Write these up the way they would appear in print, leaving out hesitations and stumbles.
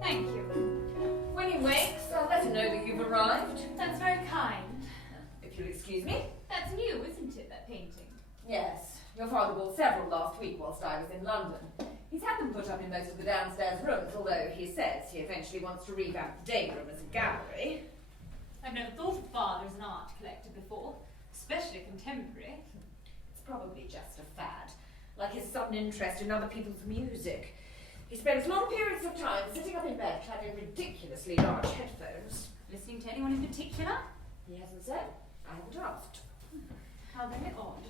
Thank you. When he wakes, I'll let him know that you've arrived. That's very kind. If you'll excuse me. That's new, isn't it, that painting? Yes, your father bought several last week whilst I was in London. He's had them put up in most of the downstairs rooms, although he says he eventually wants to revamp the day room as a gallery. I've never thought of father as an art collector before, especially contemporary. It's probably just a fad, like his sudden interest in other people's music. He spends long periods of time sitting up in bed clad in ridiculously large headphones. Listening to anyone in particular? He hasn't said. I haven't asked. How very odd.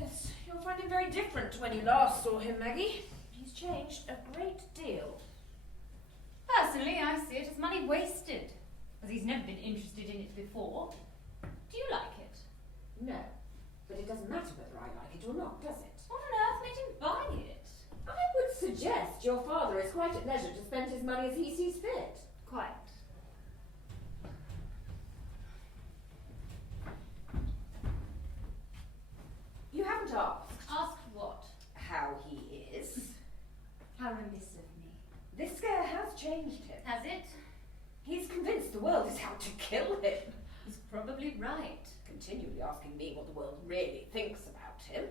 Yes, you'll find him very different to when you last saw him, Maggie. He's changed a great deal. Personally, I see it as money wasted, as he's never been interested in it before. Do you like it? No, but it doesn't matter whether I like it or not, does it? What on earth made him buy it? I would suggest your father is quite at leisure to spend his money as he sees fit. Quite. You haven't asked Asked what? how he is. How remiss of me. This scare has changed him. Has it? He's convinced the world is out to kill him. He's probably right. Continually asking me what the world really thinks about him.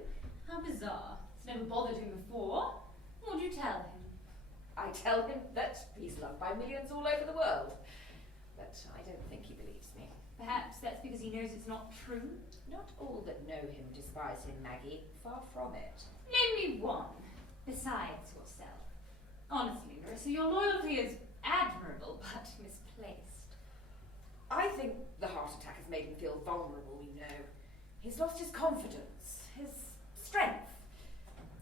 How bizarre. It's never bothered him before. What would you tell him? I tell him that he's loved by millions all over the world. But I don't think he believes me. Perhaps that's because he knows it's not true. Not all that know him despise him, Maggie. Far from it. Name me one, besides yourself. Honestly, Marissa, your loyalty is admirable, but misplaced. I think the heart attack has made him feel vulnerable, you know. He's lost his confidence, his strength.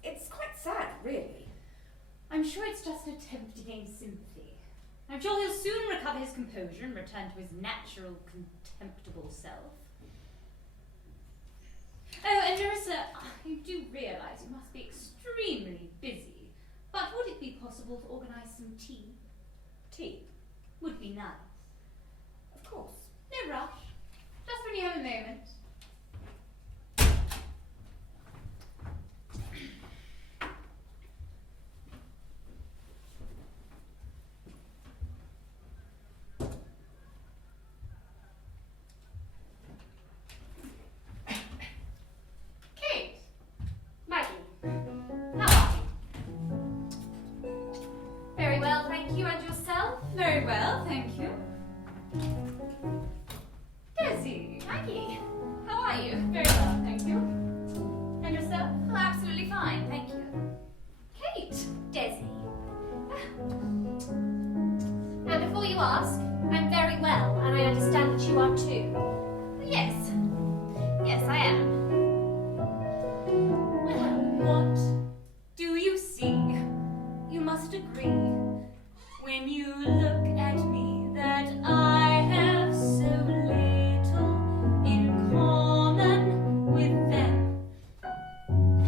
It's quite sad, really. I'm sure it's just an attempt to gain sympathy. I'm sure he'll soon recover his composure and return to his natural, contemptible self. Oh, and Marissa, you do realise you must be extremely busy, but would it be possible to organise some tea? Tea? Would be nice. Of course. No rush. Just when you have a moment. Kate! Maggie. How are you? Very well, thank you. And yourself? Very well, thank you. Desi! Maggie, how are you? Very well, thank you. And yourself? Oh, absolutely fine, thank you. Kate! Desi. And before you ask, I'm very well, and I understand that you are too. Yes. Yes, I am. Well, what do you see? You must agree when you look at me that I have so little in common with them.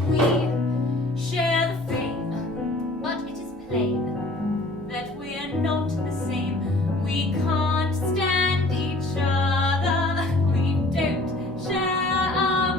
We share the fame, but it is plain that we're not the same. We can't stand each other. We don't share our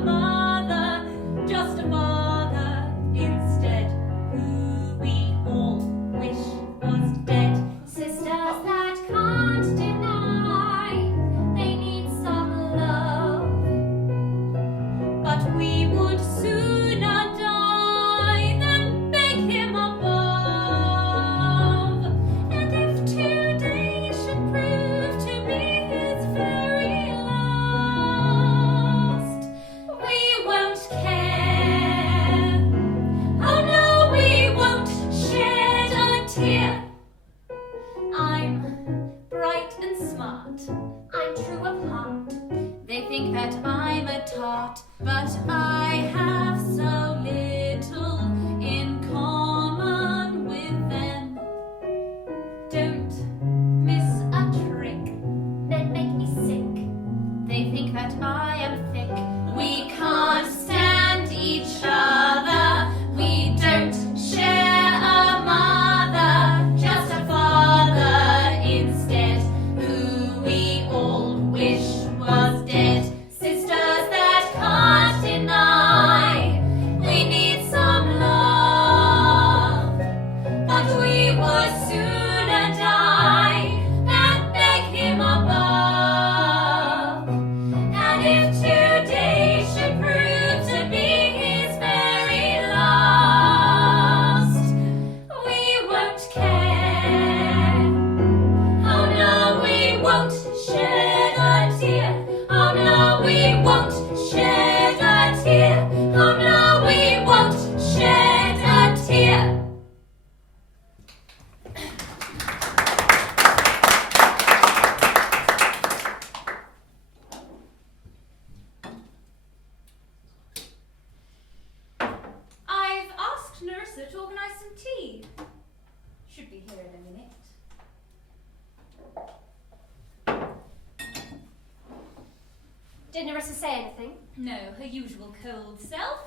Did Nerissa say anything? No, her usual cold self.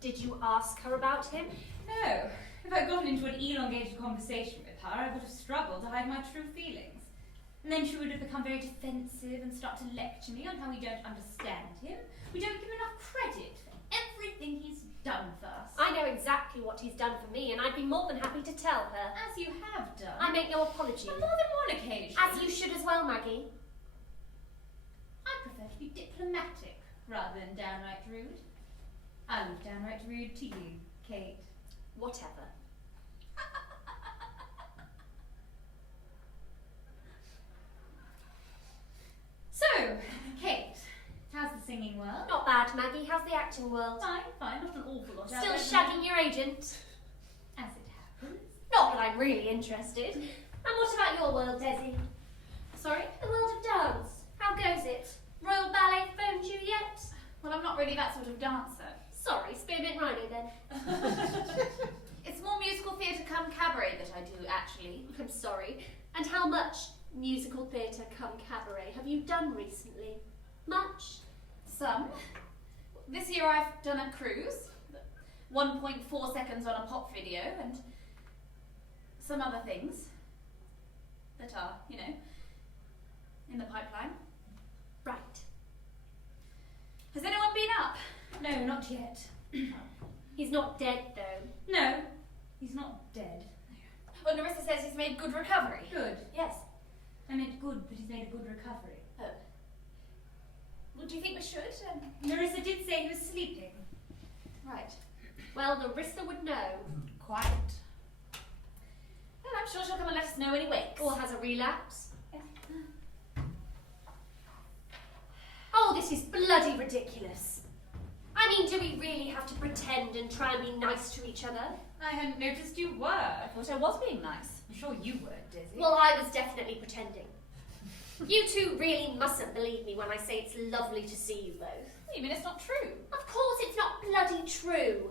Did you ask her about him? No. If I'd gotten into an elongated conversation with her, I would have struggled to hide my true feelings. And then she would have become very defensive and start to lecture me on how we don't understand him. We don't give enough credit for everything he's done for us. I know exactly what he's done for me, and I'd be more than happy to tell her. As you have done. I make no apology. On more than one occasion. As you should as well, Maggie. I prefer to be diplomatic rather than downright rude. I was downright rude to you, Kate. Whatever. So, Kate, how's the singing world? Not bad, Maggie. How's the acting world? Fine, fine, not an awful lot out Still there. shagging your agent? As it happens. Not that I'm really interested. And what about your world, Desi? Sorry? The world of dance. How goes it? Royal Ballet phoned you yet? Well, I'm not really that sort of dancer. Sorry, Spearmint Rhino then. It's more musical theatre come cabaret that I do, actually. I'm sorry. And how much musical theatre come cabaret have you done recently? Much? Some. This year I've done a cruise, 1.4 seconds on a pop video, and some other things that are, you know, in the pipeline. Right. Has anyone been up? No, not yet. He's not dead, though. No, he's not dead. Well, Nerissa says he's made good recovery. Good. Yes. I meant good, but he's made a good recovery. Oh. Well, do you think we should? Nerissa did say he was sleeping. Right. Well, Nerissa would know. Quiet. Well, I'm sure she'll come and let us know when he wakes. Or has a relapse. Oh, this is bloody ridiculous. I mean, do we really have to pretend and try and be nice to each other? I hadn't noticed you were. I thought I was being nice. I'm sure you were, Desi. Well, I was definitely pretending. You two really mustn't believe me when I say it's lovely to see you both. You mean it's not true? Of course it's not bloody true.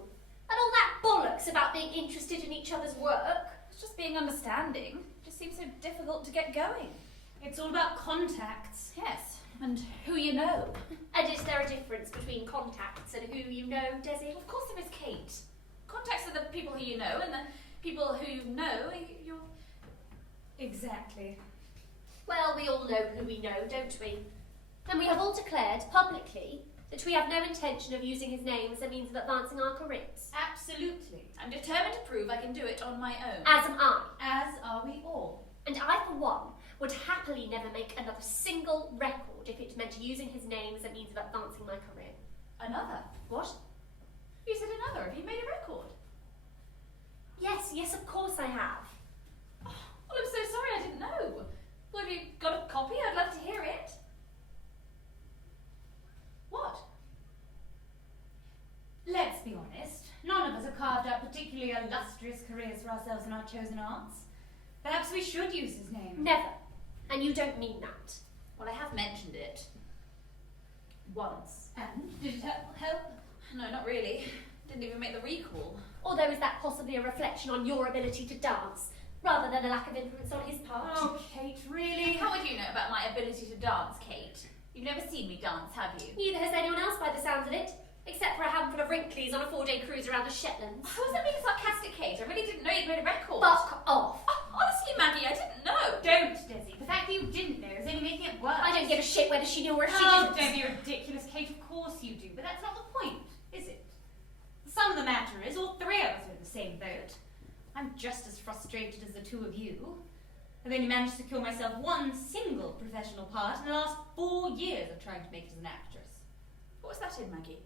And all that bollocks about being interested in each other's work. It's just being understanding. It just seems so difficult to get going. It's all about contacts. Yes, and who you know. And is there a difference between contacts and who you know, Desi? Of course there is, Kate. Contacts are the people who you know, and the people who you know, you're... Exactly. Well, we all know who we know, don't we? And we have all declared publicly that we have no intention of using his name as a means of advancing our careers. Absolutely. I'm determined to prove I can do it on my own. As am I. As are we all. And I, for one, would happily never make another single record if it meant using his name as a means of advancing my career. Another? What? You said another. Have you made a record? Yes, of course I have. Oh, well, I'm so sorry, I didn't know. Well, have you got a copy? I'd love to hear it. What? Let's be honest. None of us have carved out particularly illustrious careers for ourselves in our chosen arts. Perhaps we should use his name. Never. And you don't mean that. Well, I have mentioned it. Once. And did it help? No, not really. Didn't even make the recall. Although is that possibly a reflection on your ability to dance, rather than a lack of influence on his part? Oh, Kate, really? How would you know about my ability to dance, Kate? You've never seen me dance, have you? Neither has anyone else by the sounds of it, except for a handful of wrinklies on a 4-day cruise around the Shetlands. I wasn't being sarcastic, Kate. I really didn't know you'd made a record. Fuck off. Oh, honestly, Maggie, I didn't know. Don't, Desi. The fact that you didn't know is only making it worse. I don't give a shit whether she knew or if she Oh, didn't. don't be ridiculous, Kate. Of course you do. But that's not the point, is it? The sum of the matter is all three of us are in the same boat. I'm just as frustrated as the two of you. I've only managed to secure myself one single professional part in the last 4 years of trying to make it as an actress. What was that in, Maggie?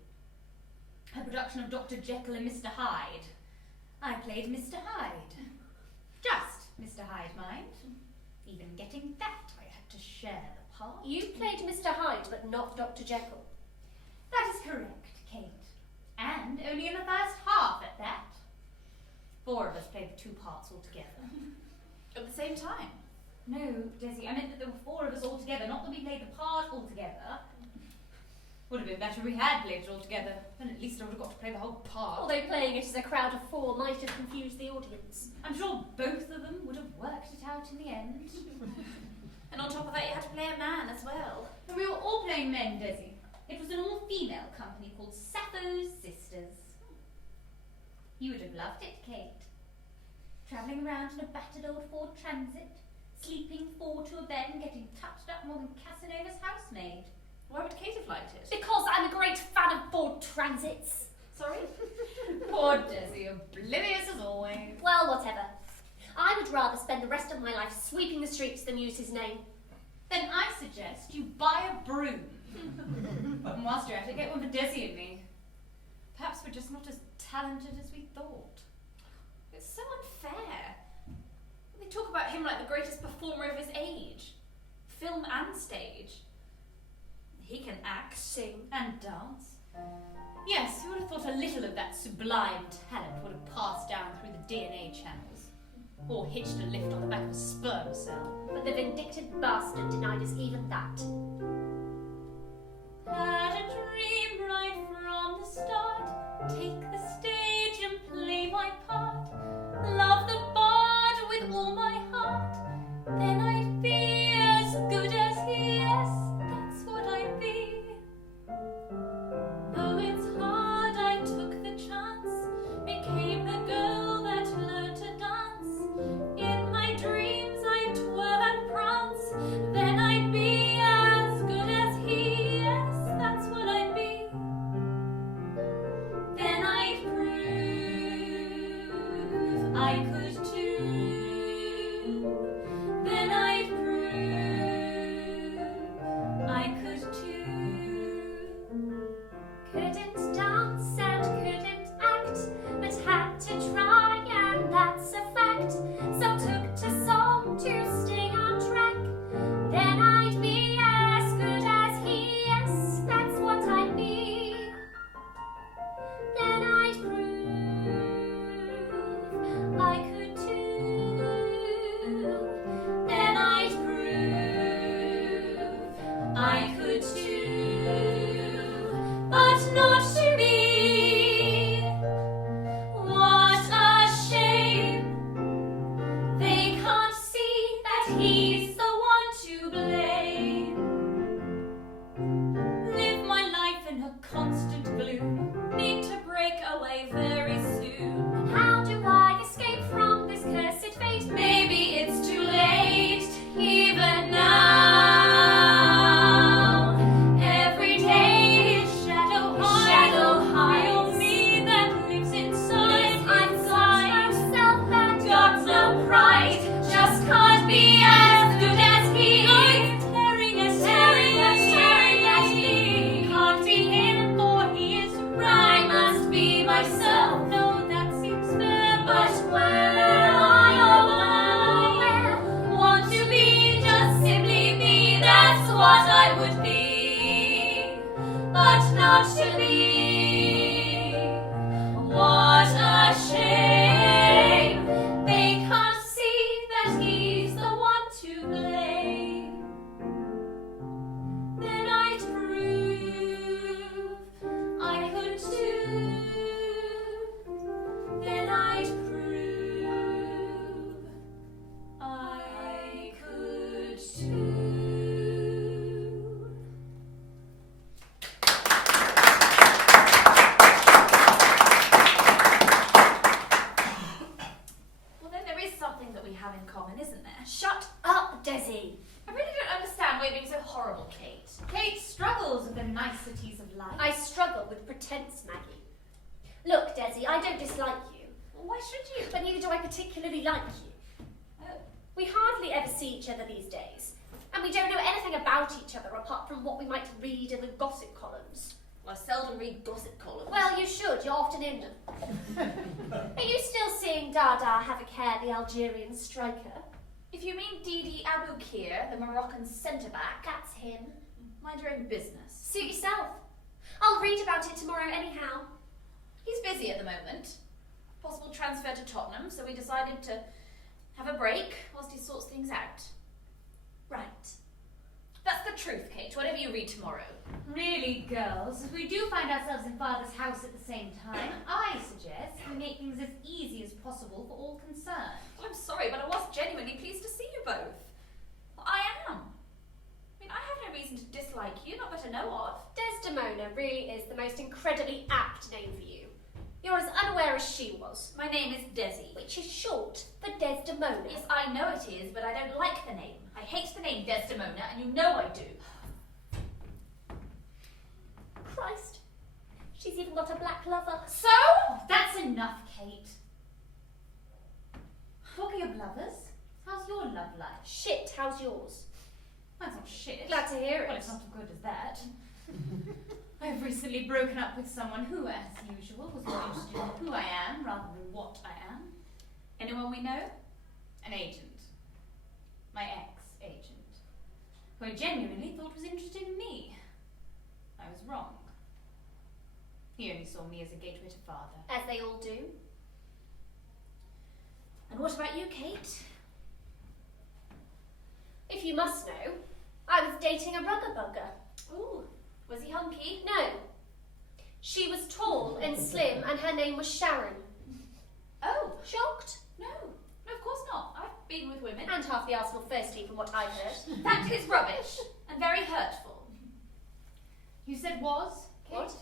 A production of Dr. Jekyll and Mr. Hyde. I played Mr. Hyde. Just Mr. Hyde, mind. Even getting that, I had to share the part. You played Mr. Hyde, but not Dr. Jekyll. That is correct, Kate. And only in the first half at that. 4 of us played the 2 parts altogether. At the same time? No, Desi, I meant that there were 4 of us all together, not that we played the part all together. Would have been better if we had played it all together. Then at least I would have got to play the whole part. Although playing it as a crowd of 4 might have confused the audience. I'm sure both of them would have worked it out in the end. And on top of that, you had to play a man as well. And we were all role-playing men, Desi. It was an all-female company called Sappho's Sisters. You would have loved it, Kate. Travelling around in a battered old Ford Transit, sleeping 4 to a bed and getting touched up more than Casanova's housemaid. Why would Kate have liked it? Because I'm a great fan of Ford Transits. Sorry? Poor Desi, oblivious as always. Well, whatever. I would rather spend the rest of my life sweeping the streets than use his name. Then I suggest you buy a broom. And whilst you're at it, get one for Desi and me. Perhaps we're just not as talented as we thought. It's so unfair. They talk about him like the greatest performer of his age. Film and stage. He can act. Sing. And dance. Yes, who would have thought a little of that sublime talent would have passed down through the DNA channels? Or hitched a lift on the back of a sperm cell? But the vindictive bastard denied us even that. Had a dream right from the start. Take the stage and play my part. Love the bard with all my heart. Then I'd be as good as he, yes, that's what I'd be. Though it's hard, I took the chance. Became the girl that learned to dance. In my dreams I'd twirl and prance. Then I'd be as good as he, yes, that's what I'd be. Then I'd prove I could too. Then I'd prove I could too. Couldn't dance and couldn't act, but had to try, and that's a fact. So took to song to stay on track. Then I'd be as good as he, yes, that's what I'd be. Then I'd prove I could too. Then I'd prove I could too, but not to be. What a shame. They can't see that he's the one to blame. Live my life in a constant gloom. Need to break away very soon. How do I escape from this cursed fate? Maybe it's too late, even now. Every day is shadow high on me that lives inside. I'm such myself and Got no pride, just can't be as good as he. It's tearing at me. Can't be him, for he is right. I must be myself. No, that seems fair, but where I want to be just simply me. That's what I would be, but not to be. What a shame. They can't see that he's the one to blame. Then I'd prove I could too. Then I'd prove I could too. Well, then there is something that we have in common, isn't there? shut up, Desi. I really don't understand why you're being so horrible, Kate. Kate struggles with the niceties of life. I struggle with pretense, Maggie. Look, Desi, I don't dislike you, Well, why should you? but neither do I particularly like you. Oh. We hardly ever see each other these days, and we don't know anything about each other apart from what we might read in the gossip columns. Well, I seldom read gossip columns. Well, you should, you're often in them. Are you still seeing Dada Havakir, the Algerian striker? if you mean Didi Aboukir, the Moroccan centre-back, That's him. mind your own business. Suit yourself. I'll read about it tomorrow anyhow. He's busy at the moment. Possible transfer to Tottenham, so we decided to have a break whilst he sorts things out. Right. That's the truth, Kate, whatever you read tomorrow. Really, girls, if we do find ourselves in Father's house at the same time, I suggest we make things as easy as possible for all concerned. Well, I'm sorry, but I was genuinely pleased to see you both. Well, I am. I mean, I have no reason to dislike you, not that I to know of. Desdemona really is the most incredibly apt name for you. You're as unaware as she was, My name is Desi. which is short for Desdemona. Yes, I know it is, but I don't like the name. I hate the name Desdemona, and you know I do. Christ, she's even got a black lover. So? That's enough, Kate. Talking of lovers, how's your love life? Shit, how's yours? That's not shit. Glad to hear Well, it. it's not as good as that. I've recently broken up with someone who, as usual, was more interested in who I am rather than what I am. Anyone we know? An agent. My ex-agent. Who I genuinely thought was interested in me. I was wrong. He only saw me as a gateway to father. As they all do. And what about you, Kate? If you must know, I was dating a rugger bugger. Ooh, was he hunky? No. She was tall and slim, and her name was Sharon. Oh, Shocked? no. No, of course not. I've been with women. And half the Arsenal first team, from what I've heard. That is rubbish and very hurtful. You said was, Kate? What?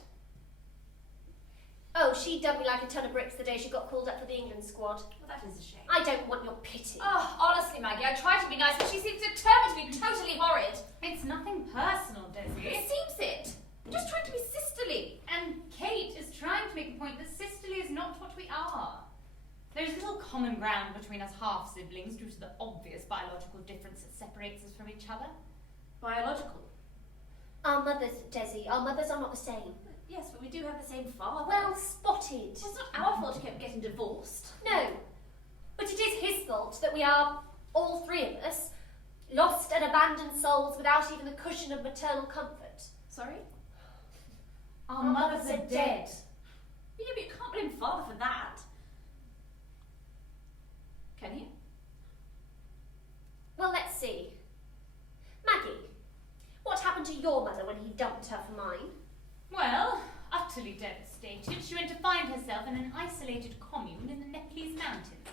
Oh, she dumped me like a ton of bricks the day she got called up for the England squad. Well, that is a shame. I don't want your pity. Oh, honestly, Maggie, I tried to be nice, but she seems determined to be totally horrid. It's nothing personal, Desi. It seems it. I'm just trying to be sisterly. And Kate is trying to make the point that sisterly is not what we are. There's little common ground between us half-siblings due to the obvious biological difference that separates us from each other. Biological? Our mothers, Desi, our mothers are not the same. Yes, but we do have the same father. Well spotted. Well, it's not our fault he kept getting divorced. No, but it is his fault that we are, all three of us, lost and abandoned souls without even the cushion of maternal comfort. Sorry? Our mothers are dead. Yeah, but you can't blame father for that. Can you? Well, let's see. Maggie, what happened to your mother when he dumped her for mine? Well, utterly devastated, she went to find herself in an isolated commune in the Nepalese mountains.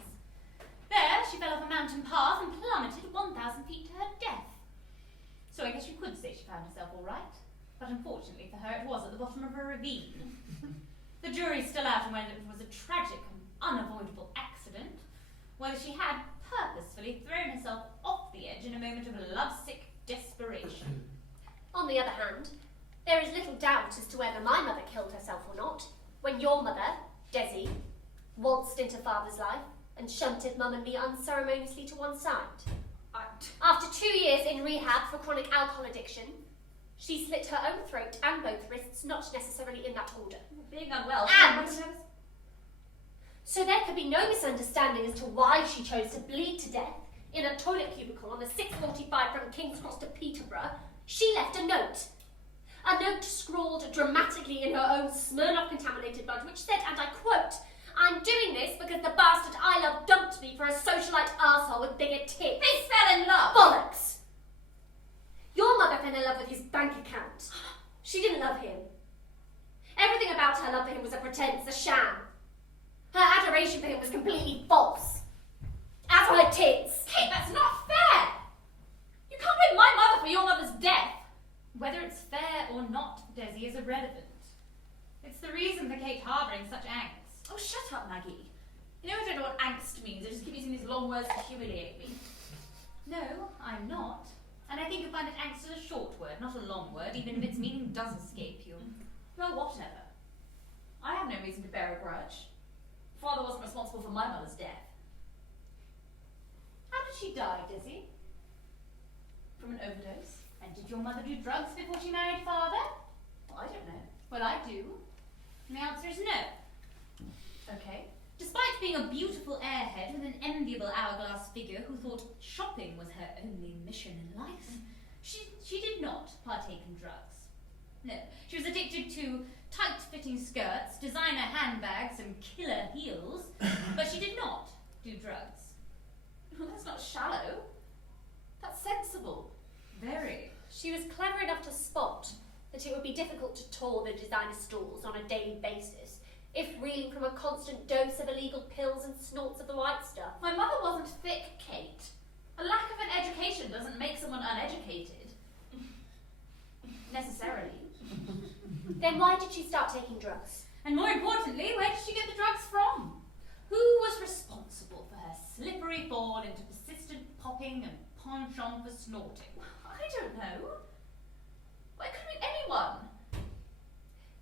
There, she fell off a mountain path and plummeted 1,000 feet to her death. So I guess you could say she found herself all right. But unfortunately for her, it was at the bottom of a ravine. The jury's still out on whether it was a tragic and unavoidable accident, whether she had purposefully thrown herself off the edge in a moment of lovesick desperation. On the other hand, there is little doubt as to whether my mother killed herself or not, when your mother, Desi, waltzed into father's life and shunted mum and me unceremoniously to one side. After 2 years in rehab for chronic alcohol addiction, she slit her own throat and both wrists, not necessarily in that order. Being unwell. And so there could be no misunderstanding as to why she chose to bleed to death in a toilet cubicle on the 6:45 from King's Cross to Peterborough. She left a note. A note scrawled dramatically in her own Smirnoff contaminated blood, which said, and I quote, "I'm doing this because the bastard I love dumped me for a socialite arsehole with bigger tits." They fell in love. Bollocks! Your mother fell in love with his bank account. She didn't love him. Everything about her love for him was a pretense, a sham. Her adoration for him was completely false. As for her tits. Kate, that's not fair. You can't blame my mother for your mother's death. Whether it's fair or not, Desi, is irrelevant. It's the reason for Kate harbouring such angst. Oh, shut up, Maggie. You know I don't know what angst means. I just keep using these long words to humiliate me. No, I'm not. And I think you'll find that angst is a short word, not a long word, even if its meaning does escape you. Well, whatever. I have no reason to bear a grudge. Father wasn't responsible for my mother's death. How did she die, Desi? From an overdose? And did your mother do drugs before she married father? Well, I don't know. Well, I do. And the answer is no. Okay. Despite being a beautiful airhead with an enviable hourglass figure who thought shopping was her only mission in life, she did not partake in drugs. No, she was addicted to tight-fitting skirts, designer handbags, and killer heels, but she did not do drugs. Well, that's not shallow. That's sensible. Very. She was clever enough to spot that it would be difficult to tour the designer stores on a daily basis if reeling from a constant dose of illegal pills and snorts of the white stuff. My mother wasn't thick, Kate. A lack of an education doesn't make someone uneducated. necessarily. Then why did she start taking drugs? And more importantly, where did she get the drugs from? Who was responsible for her slippery fall into persistent popping and penchant for snorting? I don't know. Why couldn't it be anyone?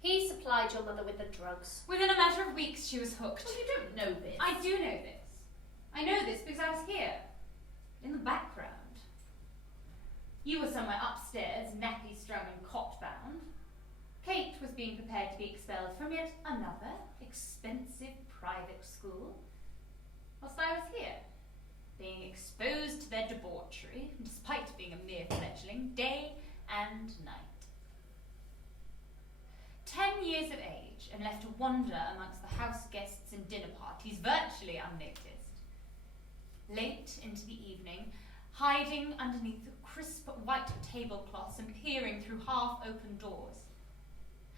He supplied your mother with the drugs. Within a matter of weeks, she was hooked. Well, you don't know this. I do know this. I know this because I was here, in the background. You were somewhere upstairs, nappy strung and cot bound. Kate was being prepared to be expelled from yet another expensive private school, whilst I was here, being exposed to their debauchery, despite being a mere fledgling, day and night. 10 years of age and left to wander amongst the house guests and dinner parties virtually unnoticed. Late into the evening, hiding underneath crisp white tablecloths and peering through half-open doors.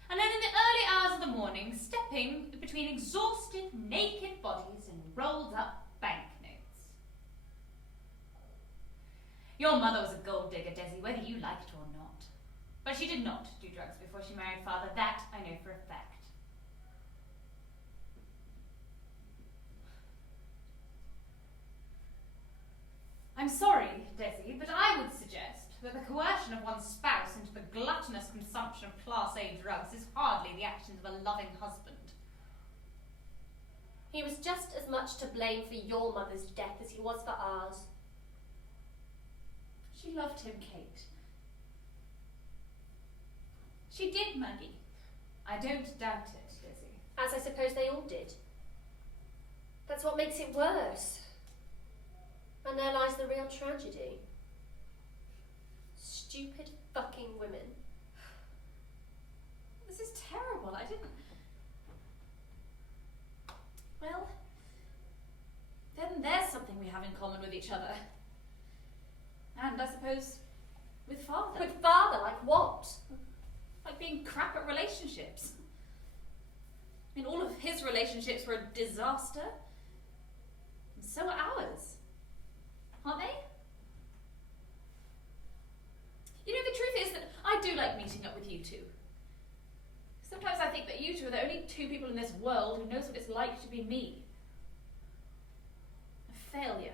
And then in the early hours of the morning, stepping between exhausted, naked bodies and rolled-up banknotes. Your mother was a gold digger, Desi, whether you liked or not. But she did not do drugs before she married father. That I know for a fact. I'm sorry, Desi, but I would suggest that the coercion of one's spouse into the gluttonous consumption of Class A drugs is hardly the actions of a loving husband. He was just as much to blame for your mother's death as he was for ours. She loved him, Kate. She did, Maggie. I don't doubt it, Desi. As I suppose they all did. That's what makes it worse. And there lies the real tragedy. Stupid fucking women. This is terrible. I didn't... Well, then there's something we have in common with each other. And I suppose with father. With father, like what? Like being crap at relationships. I mean, all of his relationships were a disaster. And so are ours. Aren't they? You know, the truth is that I do like meeting up with you two. Sometimes I think that you two are the only two people in this world who knows what it's like to be me. A failure.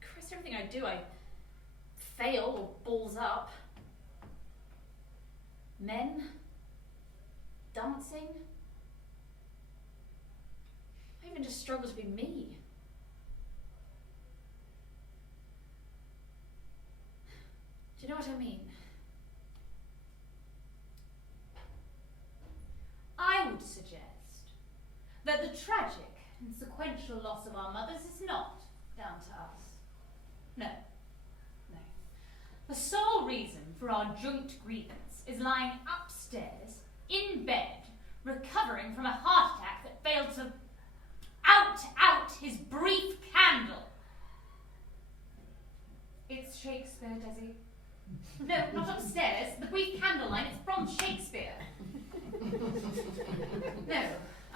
Christ, everything I do, I fail or balls up. Men. Dancing. I even just struggle to be me. Do you know what I mean? I would suggest that the tragic and sequential loss of our mothers is not down to us. No. No. The sole reason for our joint grievance is lying upstairs, in bed, recovering from a heart attack that failed to out his brief candle. It's Shakespeare, Desi. No, not upstairs. The brief candle line, it's from Shakespeare. No,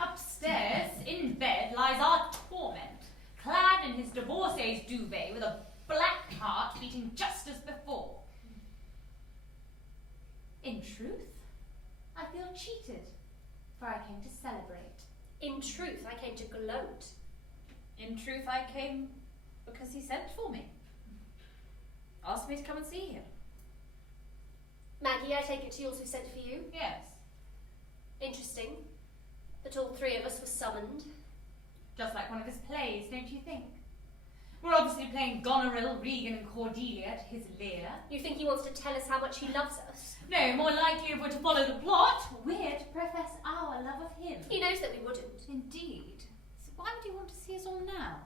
upstairs, in bed, lies our torment, clad in his divorcee's duvet with a black heart beating just as before. In truth, I feel cheated, for I came to celebrate. In truth, I came to gloat. In truth, I came because he sent for me. Asked me to come and see him. Maggie, I take it he also sent for you? Yes, Interesting. That all three of us were summoned. just like one of his plays, don't you think? We're obviously playing Goneril, Regan and Cordelia to his Lear. You think he wants to tell us how much he loves us? No, more likely if we're to follow the plot, we're to profess our love of him. He knows that we wouldn't. Indeed. So why would he want to see us all now?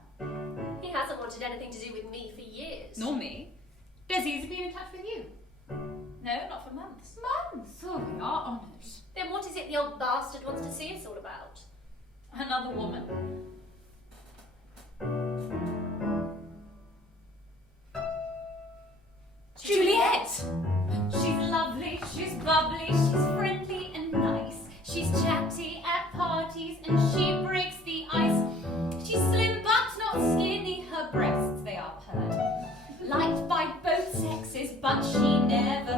He hasn't wanted anything to do with me for years. Nor me. Desi, has he been in touch with you? No, not for months. Months? Oh, we are honoured. Then what is it the old bastard wants to see us all about? Another woman. Juliet! She's lovely, she's bubbly, she's friendly and nice. She's chatty at parties and she breaks the ice. She's slim but not skinny, her breasts they are purred. Liked by both sexes, but she never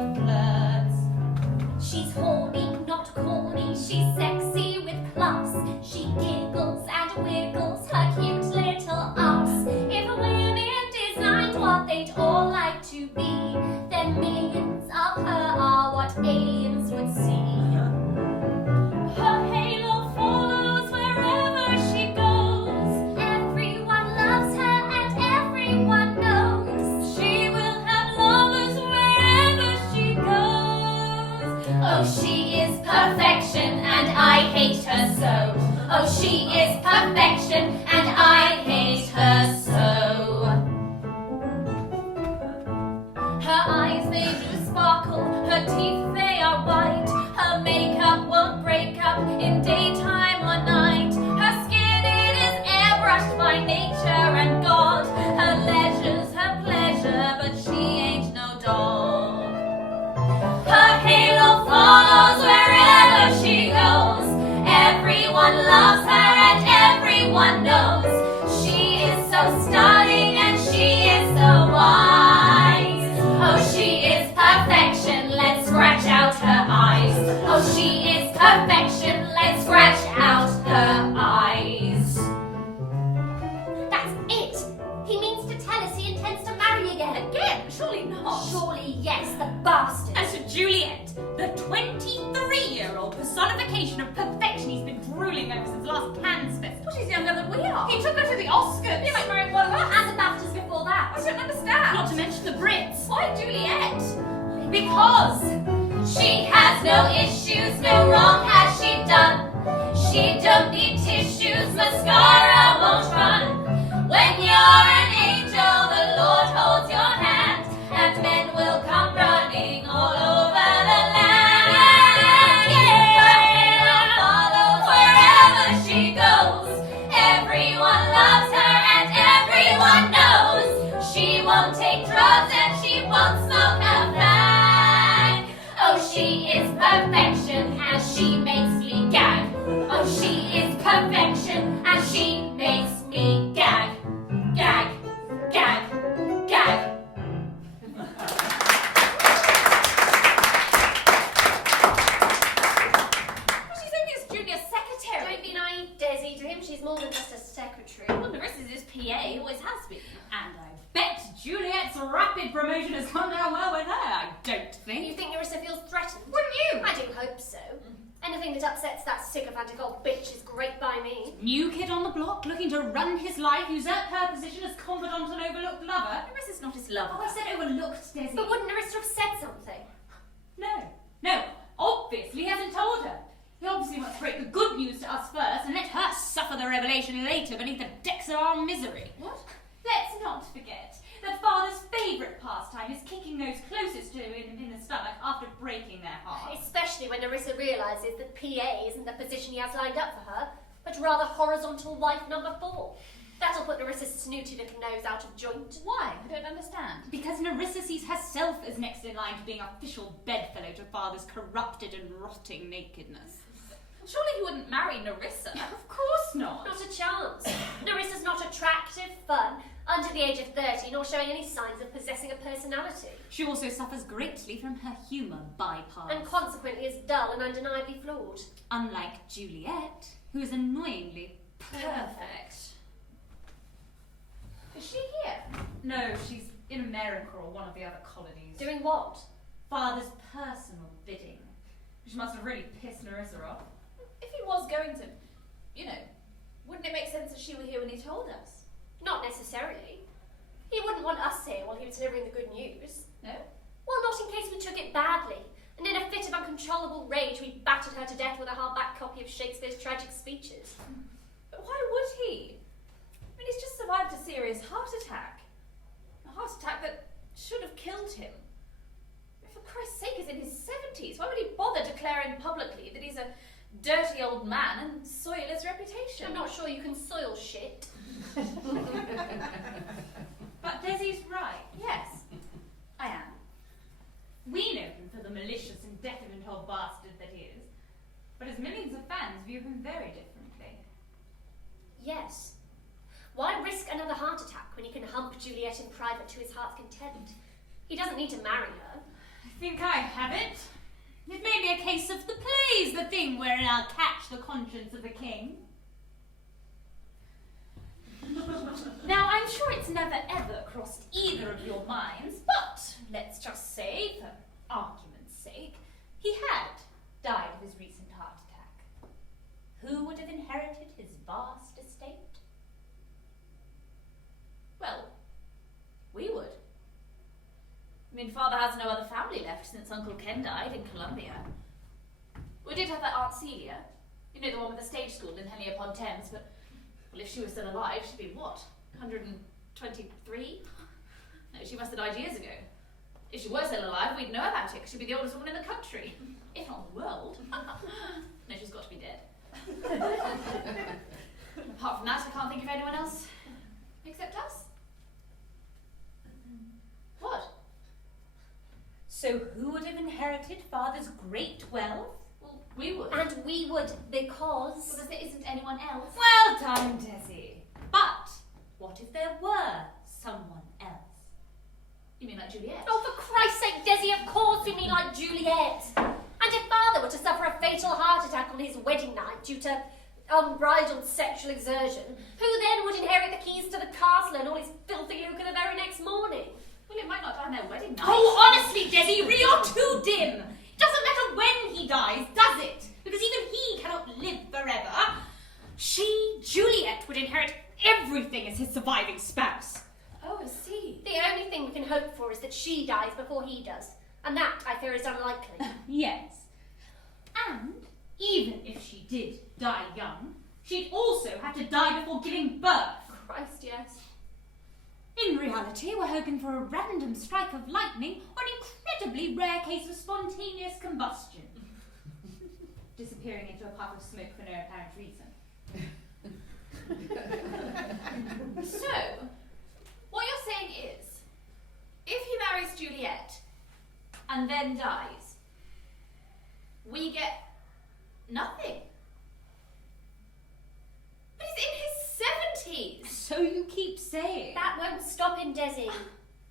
to be, then millions of her are what aliens would see. Her halo follows wherever she goes. Everyone loves her and everyone knows. She will have lovers wherever she goes. Oh, she is perfection and I hate her so. Oh, she is perfection and I hate her so. Her eyes, they do sparkle. Her teeth, they are white. Her makeup won't break up in daytime or night. Her skin, it is airbrushed by nature and God. Her leisure's her pleasure, but she ain't no dog. Her halo follows wherever she goes. Everyone loves her and everyone knows. She is so stunning and she is so wise. Oh, she is perfection, let's scratch out her eyes. Oh, she is perfection, let's scratch out her eyes. That's it! He means to tell us he intends to marry again. Again? Surely not. Surely yes, the bastard. As for Juliet, the 23-year-old personification of perfection he's been drooling over since last Cannes Fest. Well, she's younger than we are. He took her to the Oscars. He might marry one of us. And the BAFTAs before that. I don't understand. Not to mention the Brits. Why Juliet? Because She has no issues, no wrong has she done. She don't need tissues, mascara won't run. When you're an angel, the Lord holds your hand, and men will come running all over the land. Her halo follows wherever she goes. Everyone loves her and everyone knows. She won't take drugs and she won't smoke a fag. Oh, she is perfection and she makes me gag. Oh, she is perfection and she makes me gag. Gag, gag, gag. She's only his junior secretary. Don't be naive, Desi. To him, she's more than just a secretary. Well, Nerissa's his PA, always has been. And I bet Juliet's rapid promotion has gone down well with her, I don't You think. think Nerissa feels threatened? Wouldn't you? I do hope so. Anything that upsets that sycophantic old bitch is great by me. New kid on the block, looking to run his life, usurp her position as confidant and overlooked lover. Nerissa's not his lover. Oh, I said overlooked, Desi. But wouldn't Nerissa have said something? No, obviously he hasn't told her. He obviously wants to break the good news to us first and let her suffer the revelation later beneath the decks of our misery. What? Let's not forget that father's favourite pastime is kicking those closest to him in the stomach after breaking their hearts. Especially when Nerissa realises that PA isn't the position he has lined up for her, but rather horizontal wife number 4. That'll put Nerissa's snooty little nose out of joint. Why? I don't understand. Because Nerissa sees herself as next in line to being official bedfellow to father's corrupted and rotting nakedness. Surely he wouldn't marry Nerissa. Of course not. Not a chance. Nerissa's not attractive, fun, under the age of 30, nor showing any signs of possessing a personality, She also suffers greatly from her humour bypass. and consequently is dull and undeniably flawed. Unlike Juliet, who is annoyingly Perfect. Is she here? No, she's in America or one of the other colonies. Doing what? Father's personal bidding. Which must have really pissed Nerissa off. If he was going to, wouldn't it make sense that she were here when he told us? Not necessarily. He wouldn't want us here while he was delivering the good news. No? Well, not in case we took it badly, and in a fit of uncontrollable rage we battered her to death with a hardback copy of Shakespeare's tragic speeches. But why would he? I mean, he's just survived a serious heart attack. A heart attack that should have killed him. For Christ's sake, he's in his 70s. Why would he bother declaring publicly that he's a dirty old man and soil his reputation? I'm not sure you can soil shit. But Desi's right. Yes, I am. We know him for the malicious and decadent old bastard that he is. But his millions of fans view him very differently. Yes. Why risk another heart attack when he can hump Juliet in private to his heart's content? He doesn't need to marry her. I think I have it. It may be a case of the play's the thing wherein I'll catch the conscience of the king. Now, I'm sure it's never ever crossed either of your minds, but mean, Father has no other family left since Uncle Ken died in Colombia. We did have that Aunt Celia, you know, the one with the stage school in Henley-upon-Thames, but, well, if she was still alive, she'd be what, 123? No, she must have died years ago. If she were still alive, we'd know about it, because she'd be the oldest woman in the country, if not the world. No, she's got to be dead. Apart from that, I can't think of anyone else except us. What? So who would have inherited Father's great wealth? Well, we would. And we would, because... Because there isn't anyone else. Well done, Desi. But what if there were someone else? You mean like Juliet? Oh, for Christ's sake, Desi, of course we mean like Juliet. And if Father were to suffer a fatal heart attack on his wedding night due to unbridled sexual exertion, who then would inherit the keys to the castle and all his filthy lucre the very next morning? Well, it might not die on their wedding night. Oh, honestly, Desi, you're too dim. It doesn't matter when he dies, does it? Because even he cannot live forever. She, Juliet, would inherit everything as his surviving spouse. Oh, I see. The only thing we can hope for is that she dies before he does. And that, I fear, is unlikely. Yes. And even if she did die young, she'd also have to die before giving birth. Christ, yes. In reality, we're hoping for a random strike of lightning or an incredibly rare case of spontaneous combustion. Disappearing into a puff of smoke for no apparent reason. So, what you're saying is, if he marries Juliet and then dies, we get nothing. But he's in his 70s. So you keep saying. That won't stop him, Desi.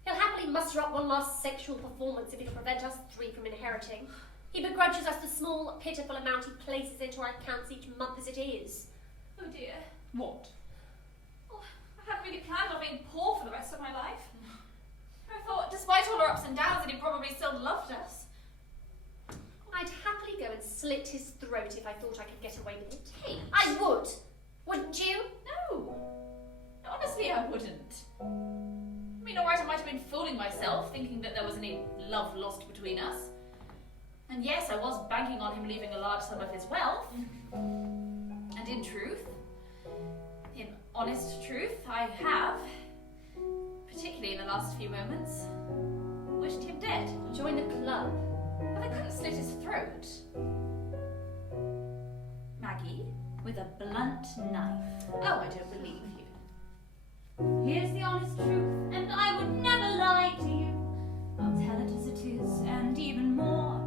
He'll happily muster up one last sexual performance if it'll prevent us three from inheriting. He begrudges us the small, pitiful amount he places into our accounts each month as it is. Oh dear. What? Well, I hadn't really planned on being poor for the rest of my life. I thought, despite all our ups and downs, that he probably still loved us. I'd happily go and slit his throat if I thought I could get away with it. Kate. I would. Wouldn't you? No. Honestly, I wouldn't. I mean, alright, I might have been fooling myself, thinking that there was any love lost between us. And yes, I was banking on him leaving a large sum of his wealth. And in truth, in honest truth, I have, particularly in the last few moments, wished him dead. Join the club. But I couldn't slit his throat. Maggie? With a blunt knife. Oh, I don't believe you. Here's the honest truth, and I would never lie to you. I'll tell it as it is, and even more.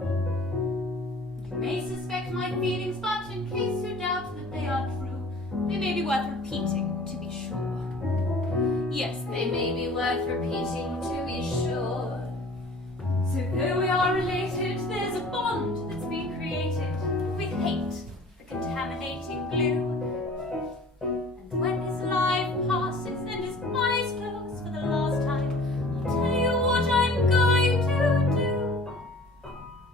You may suspect my feelings, but in case you doubt that they are true, they may be worth repeating, to be sure. Yes, They may be worth repeating to be sure. so though we are related, there's a bond that's been created with hate, the contaminating glue. And when his life passes and his eyes close for the last time, I'll tell you what I'm going to do.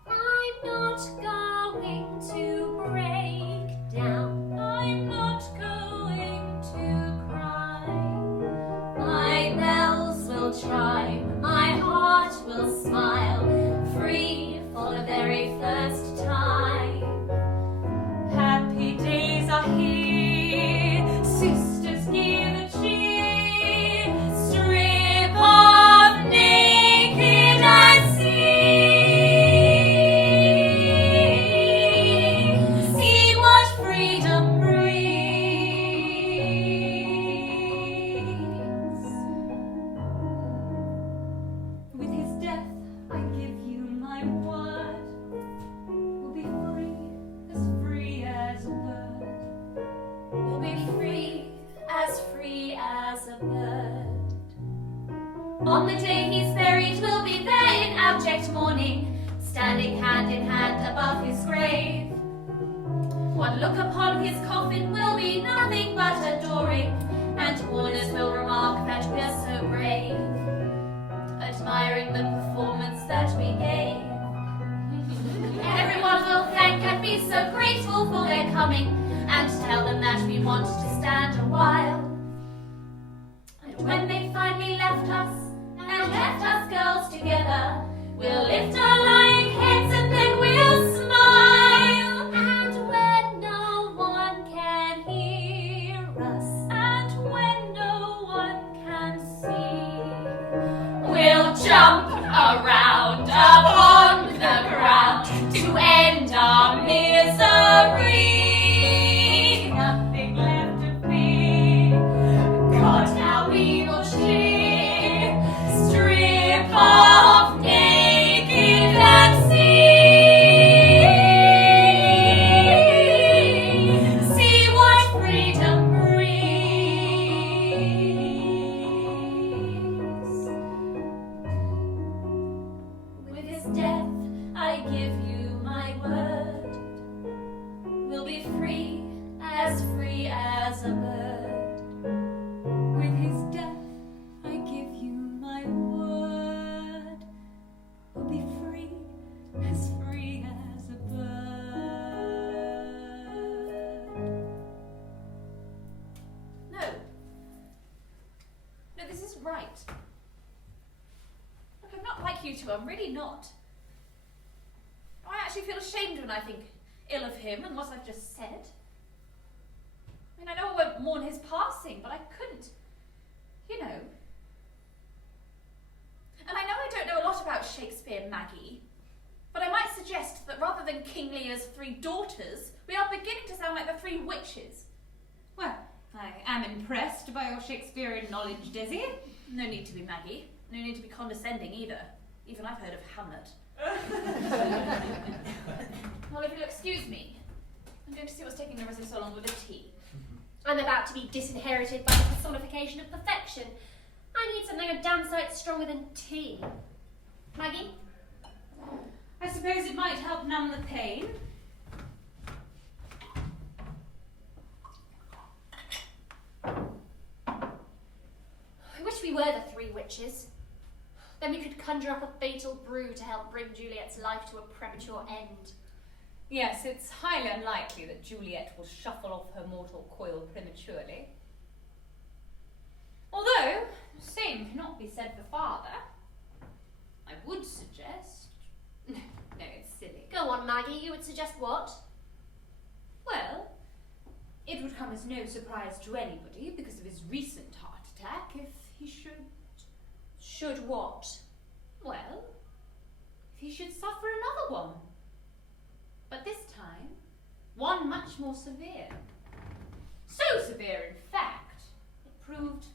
I'm not going to break down. I'm not going to cry. My bells will chime, my heart will smile, free for the very first time. Happy days are here, sisters give a cheer, strip off naked and see what freedom brings. With his death, I give you my word, we'll be free as a bird. We'll be free as a bird. On the day he's buried, we'll be there in abject mourning, standing hand in hand above his grave. One look upon his coffin will be nothing but adoring, and mourners will remark that we're so brave, admiring the performance that we gave. Everyone will thank and be so grateful for their coming, and tell them that we want to stand a while. And when they finally left us, and left us girls together, We'll lift our lying heads and then we'll smile. And when no one can hear us, and when no one can see, we'll jump around upon the ground to end our misery. Nothing left to fear. God, how we will cheer. Strip off naked and see. See what freedom brings. With his death, I give you my word. We'll be free as a bird. With his death, I give you my word. We'll be free as a bird. No. No, this isn't right. Look, I'm not like you two, I'm really not. I actually feel ashamed when I think ill of him and what I've just said. I mean, I know I won't mourn his passing, but I couldn't, you know. And I know I don't know a lot about Shakespeare, Maggie, but I might suggest that rather than King Lear's 3 daughters, we are beginning to sound like the 3 witches. Well, I am impressed by your Shakespearean knowledge, Desi. No need to be, Maggie. No need to be condescending either. Even I've heard of Hamlet. Well, if you'll excuse me, I'm going to see what's taking ever so long with the tea. I'm about to be disinherited by the personification of perfection. I need something a damn sight stronger than tea. Maggie? I suppose it might help numb the pain. I wish we were the 3 witches. Then we could conjure up a fatal brew to help bring Juliet's life to a premature end. Yes, it's highly unlikely that Juliet will shuffle off her mortal coil prematurely. Although, the same cannot be said for father. I would suggest... No, it's silly. Go on, Maggie, you would suggest what? Well, it would come as no surprise to anybody because of his recent heart attack if he should... Should what? Well, if he should suffer another one. But this time, one much more severe. So severe, in fact, it proved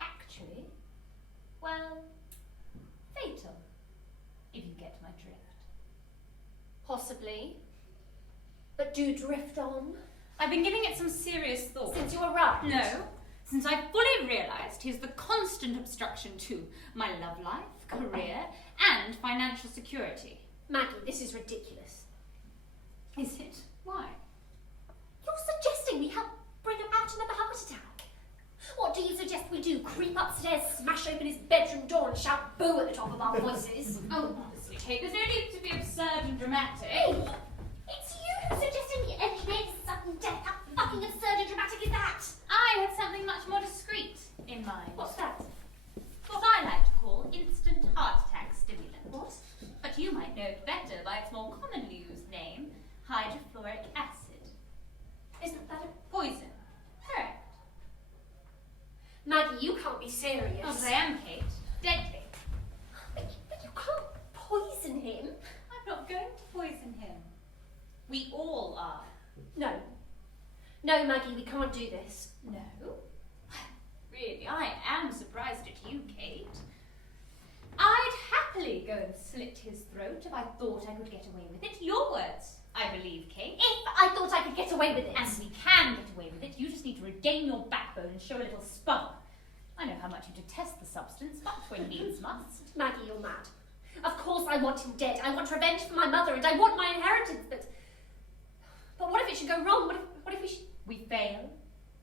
actually, well, fatal, if you get my drift. Possibly. But do drift on. I've been giving it some serious thought. Since you arrived. No, since I fully realised he's the constant obstruction to my love life, career, and financial security. Maggie, this is ridiculous. Is it? Why? You're suggesting we help bring about another heart attack? What do you suggest we do? Creep upstairs, smash open his bedroom door and shout boo at the top of our voices? Oh, honestly, Kate, there's no need to be absurd and dramatic. Hey, it's you who suggested we engineer his sudden death. How fucking absurd and dramatic is that? I had something much more discreet in mind. What's that? What I like to call instant heart attack stimulant. What? But you might know it better by its more commonly used name, hydrofluoric acid. Isn't that a Poison. Correct. Maggie, you can't be serious. Oh, but I am, Kate. Deadly. But you can't poison him. I'm not going to poison him. We all are. No. No, Maggie, we can't do this. No? Really, I am surprised at you, Kate. I'd happily go and slit his throat if I thought I could get away with it. Your words, I believe, Kate. If I thought I could get away with it. And we can get away with it. You just need to regain your backbone and show a little spunk. I know how much you detest the substance, but when needs must. Maggie, you're mad. Of course I want him dead. I want revenge for my mother and I want my inheritance, but what if it should go wrong? What if we should... We fail,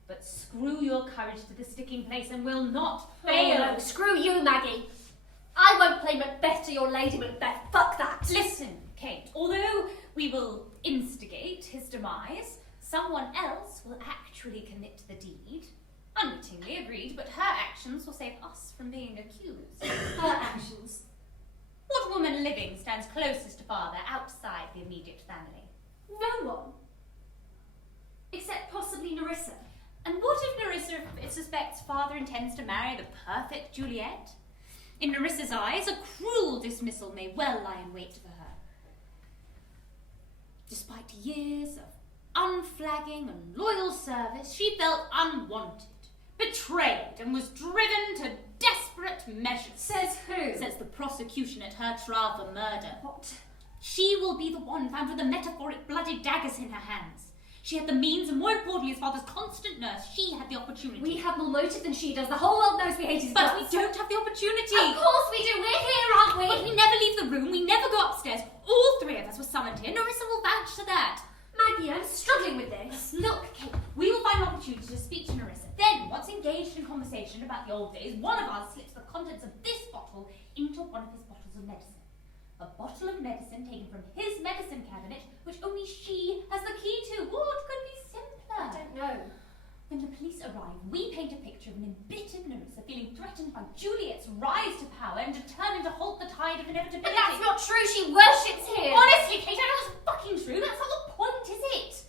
but screw your courage to the sticking place and we'll not fail. Oh, no, screw you, Maggie. I won't play Macbeth to your Lady Macbeth. Fuck that. Listen, Kate, although we will instigate his demise, someone else will actually commit the deed. Unwittingly agreed, but her actions will save us from being accused. Her actions. What woman living stands closest to father outside the immediate family? No one. Except possibly Nerissa. And what if Nerissa suspects father intends to marry the perfect Juliet? In Nerissa's eyes, a cruel dismissal may well lie in wait for her. Despite years of unflagging and loyal service, she felt unwanted, betrayed, and was driven to desperate measures. Says who? Says the prosecution at her trial for murder. What? She will be the one found with the metaphoric bloody daggers in her hands. She had the means, and more importantly, as father's constant nurse, she had the opportunity. We have more motive than she does. The whole world knows we hate his But guts. we don't have the opportunity. Of course we do. We're here, aren't we? But we never leave the room. We never go upstairs. All three of us were summoned here. Nerissa will vouch to that. Maggie, I'm struggling with this. Look, Kate, we will find an opportunity to speak to Nerissa. Then, once engaged in conversation about the old days, one of us slips the contents of this bottle into one of his bottles of medicine. A bottle of medicine taken from his medicine cabinet, which only she has the key to. What could be simpler? I don't know. When the police arrive, we paint a picture of an embittered Nerissa feeling threatened by Juliet's rise to power and determined to halt the tide of inevitability. But that's not true. She worships him. Honestly, Kate, I know it's fucking true. That's not the point, is it?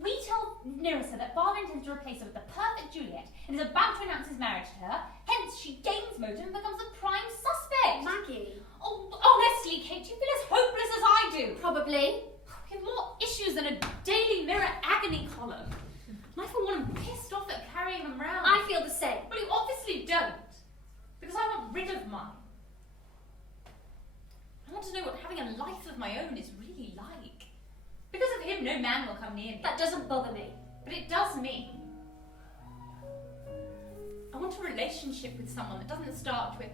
We tell Nerissa that father intends to replace her with the perfect Juliet and is about to announce his marriage to her. Hence, she gains motive and becomes the prime suspect. Maggie. Oh, honestly, Kate, you feel as hopeless as I do. Probably. We have more issues than a Daily Mirror agony column. And I for one am pissed off at carrying them round. I feel the same. Well, you obviously don't. Because I want rid of mine. I want to know what having a life of my own is really like. Because of him, no man will come near me. That doesn't bother me. But it does me. I want a relationship with someone that doesn't start with,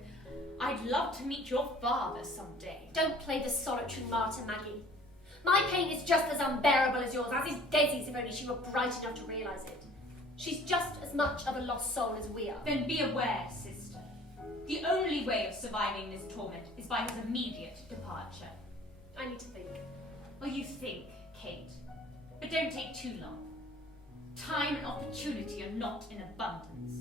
I'd love to meet your father someday. Don't play the solitary martyr, Maggie. My pain is just as unbearable as yours, as is Daisy's if only she were bright enough to realise it. She's just as much of a lost soul as we are. Then be aware, sister. The only way of surviving this torment is by his immediate departure. I need to think. Well, you think, Kate. But don't take too long. Time and opportunity are not in abundance.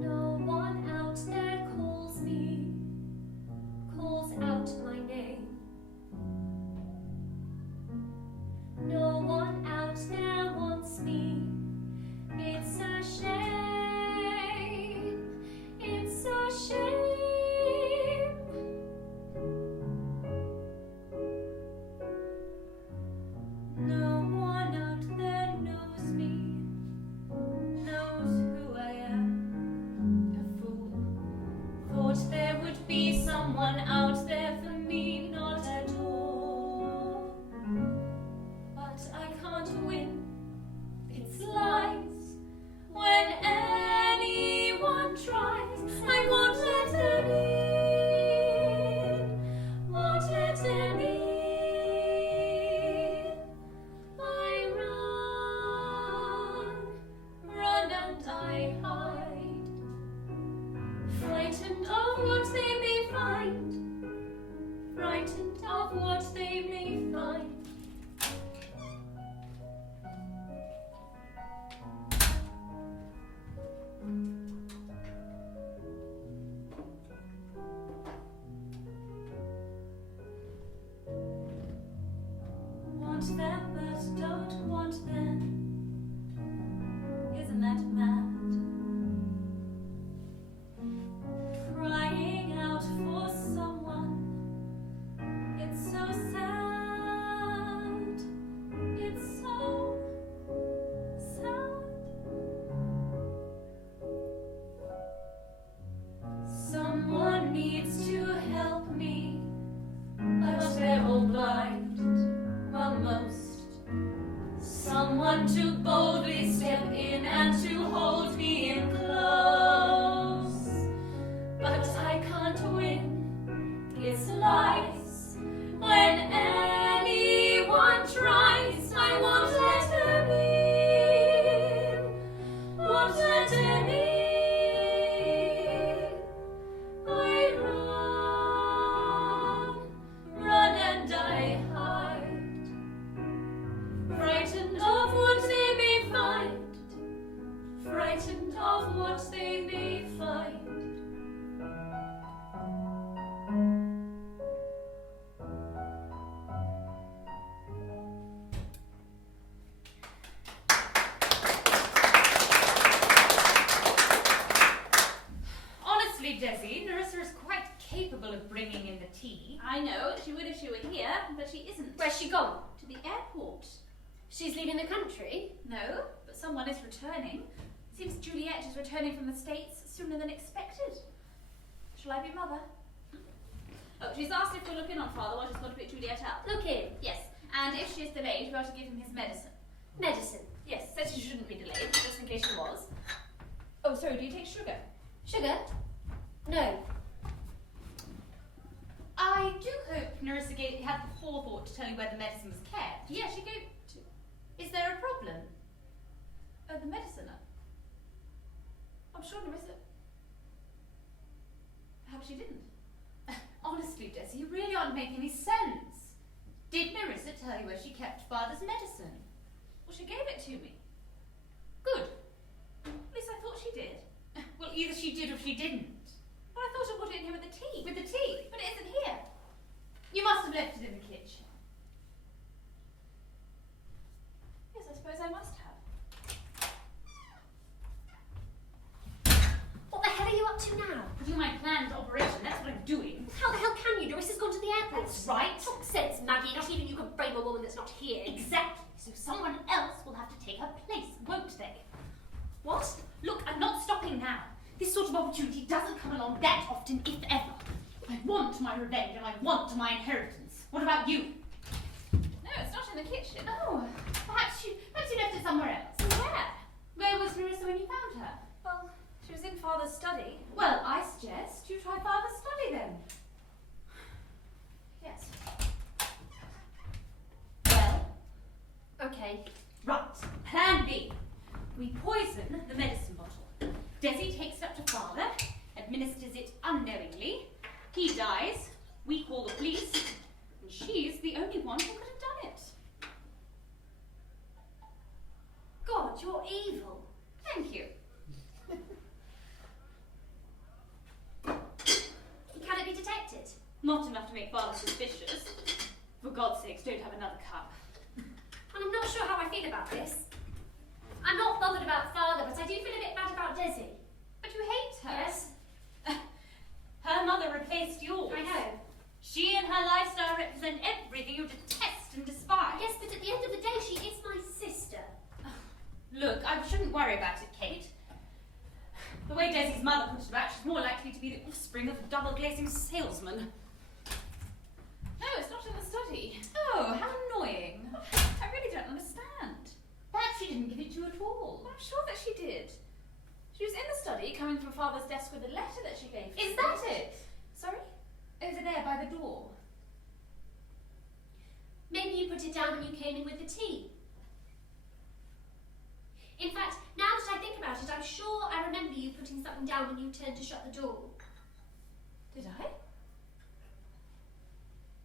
No one out there calls me, calls out my name. No one out there wants me. It's a shame. It's a shame. No one out there knows me, knows who I am. A fool. Thought there would be someone out there for me, not at all. But I can't win. It's lies. When anyone tries, I won't let them in. Won't let them in. I run and I hide, frightened of what they may find, frightened of what they may find. Want them but don't want them. Isn't that mad? Crying out for someone. It's so sad. It's so sad. Someone needs to help me, but they're all blind. Well, most. Someone to boldly step in and to hold me in close. But I can't win. It's lies. When anyone tries, I won't let them in. Won't let them in. I run and I hide, frightened of what they may find, I know, she would if she were here, but she isn't. Where's she gone? To the airport. She's leaving the country? No, but someone is returning. Seems Juliet is returning from the States sooner than expected. Shall I be mother? Oh, she's asked if we'll look in on Father while she's got to pick Juliet up. Look in. Yes, and if she is delayed, we are to give him his medicine. Medicine. Yes, said she shouldn't be delayed, just in case she was. Oh, sorry, do you take sugar? Sugar? No. I do hope Nerissa had the forethought to tell you where the medicine was kept. Yeah, she gave to... Is there a problem? Oh, the medicine. I'm sure Nerissa... Perhaps she didn't. Honestly, Desi, you really aren't making any sense. Did Nerissa tell you where she kept Father's medicine? Well, she gave it to me. Good. At least I thought she did. Well, either she did or she didn't. Well, I thought I put it in here with the tea. With the tea? But it isn't here. You must have left it in the kitchen. Yes, I suppose I must have. What the hell are you up to now? Putting my planned operation, that's what I'm doing. How the hell can you? Doris has gone to the airport. That's right. Talk sense, Maggie. Not even you can frame a woman that's not here. Exactly. So someone else will have to take her place, won't they? What? Look, I'm not stopping now. This sort of opportunity doesn't come along that often, if ever. I want my revenge and I want my inheritance. What about you? No, it's not in the kitchen. Oh, perhaps you left it somewhere else. Where? Where was Nerissa when you found her? Well, she was in Father's study. Well, I suggest you try Father's study then. Yes. Well, Okay. right. Plan B. We poison the medicine bottle. Desi takes it up to Father, administers it unknowingly. He dies. We call the police. And she's the only one who could have done it. God, you're evil. Thank you. Can it be detected? Not enough to make Father suspicious. For God's sakes, don't have another cup. And I'm not sure how I feel about this. I'm not bothered about Father, but I do feel a bit bad about Desi. But you hate her. Yes, Her mother replaced yours. I know. She and her lifestyle represent everything you detest and despise. Yes, but at the end of the day, she is my sister. Look, I shouldn't worry about it, Kate. The way Desi's mother put it about, she's more likely to be the offspring of a double-glazing salesman. No, it's not in the study. Oh, how annoying. I really don't understand. Perhaps she didn't give it to you at all. I'm sure that she did. She was in the study, coming from Father's desk with a letter that she gave. Is that it? Sorry? Over there by the door. Maybe you put it down when you came in with the tea. In fact, now that I think about it, I'm sure I remember you putting something down when you turned to shut the door. Did I?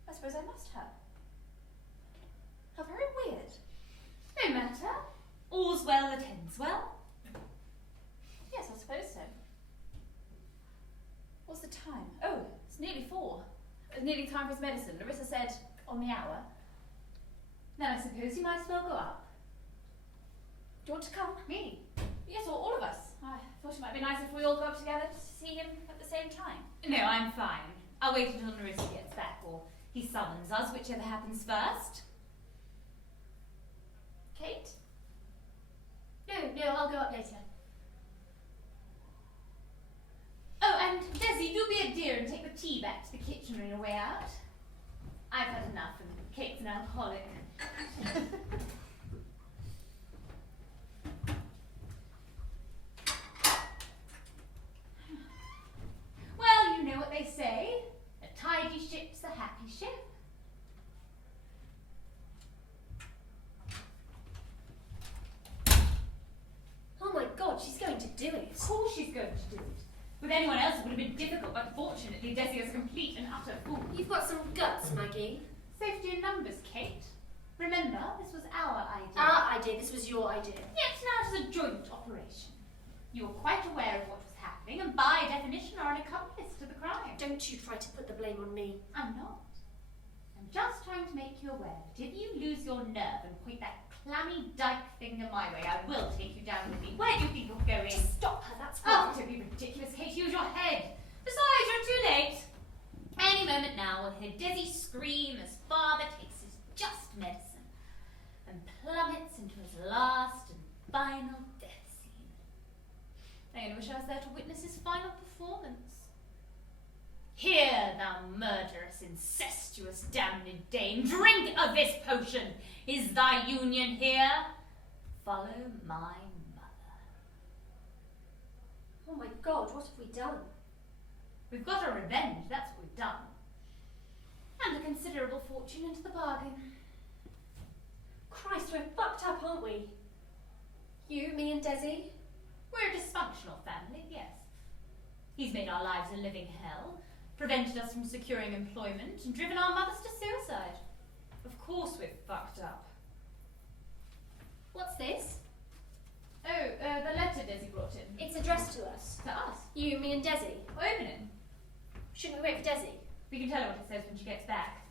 I suppose I must have. How very weird. No matter. All's well that ends well. Yes, I suppose so. What's the time? Oh, it's nearly 4. It's nearly time for his medicine. Larissa said on the hour. Then I suppose you might as well go up. Do you want to come? Me? Yes, or all of us. I thought it might be nice if we all go up together to see him at the same time. No, I'm fine. I'll wait until Nerissa gets back, or he summons us, whichever happens first. Kate? No, I'll go up later. Oh, and Desi, do be a dear and take the tea back to the kitchen on your way out. I've had enough, and Kate's an alcoholic. Well, you know what they say. A tidy ship's a happy ship. Oh my God, she's going to do it. Of course she's going to do it. With anyone else it would have been difficult, but fortunately Desi is a complete and utter fool. You've got some guts, Maggie. Safety in numbers, Kate. Remember, this was our idea. Our idea, this was your idea. Yet now it is a joint operation. You were quite aware of what was happening, and by definition are an accomplice to the crime. Don't you try to put the blame on me. I'm not. I'm just trying to make you aware that if you lose your nerve and point that clammy dyke finger my way, I will take you down with me. Where do you think you're going? Stop her, that's Oh, wrong. don't be ridiculous, Kate. Use your head. Besides, you're too late. Anyway, Any moment now we'll hear Desi scream as father takes his just medicine and plummets into his last and final death scene. I only wish I was there to witness his final performance. Here, thou murderous, incestuous, damned dame, drink of this potion. Is thy union here? Follow my mother. Oh my God, what have we done? We've got our revenge, that's what we've done. And a considerable fortune into the bargain. Christ, we're fucked up, aren't we? You, me and Desi? We're a dysfunctional family, yes. He's made our lives a living hell, prevented us from securing employment, and driven our mothers to suicide. Of course we're fucked up. What's this? Oh, the letter Desi brought in. It's addressed to us. To us. You, me and Desi. Open it. Shouldn't we wait for Desi? We can tell her what it says when she gets back.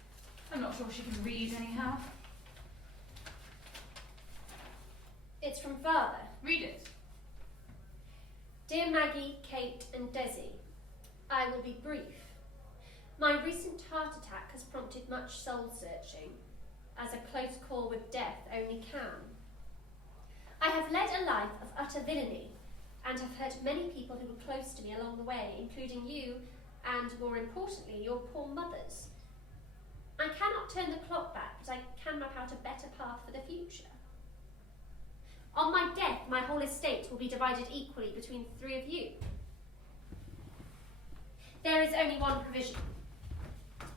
I'm not sure she can read anyhow. It's from Father. Read it. Dear Maggie, Kate and Desi, I will be brief. My recent heart attack has prompted much soul searching, as a close call with death only can. I have led a life of utter villainy, and have hurt many people who were close to me along the way, including you, and more importantly, your poor mothers. I cannot turn the clock back, but I can map out a better path for the future. On my death, my whole estate will be divided equally between the three of you. There is only one provision.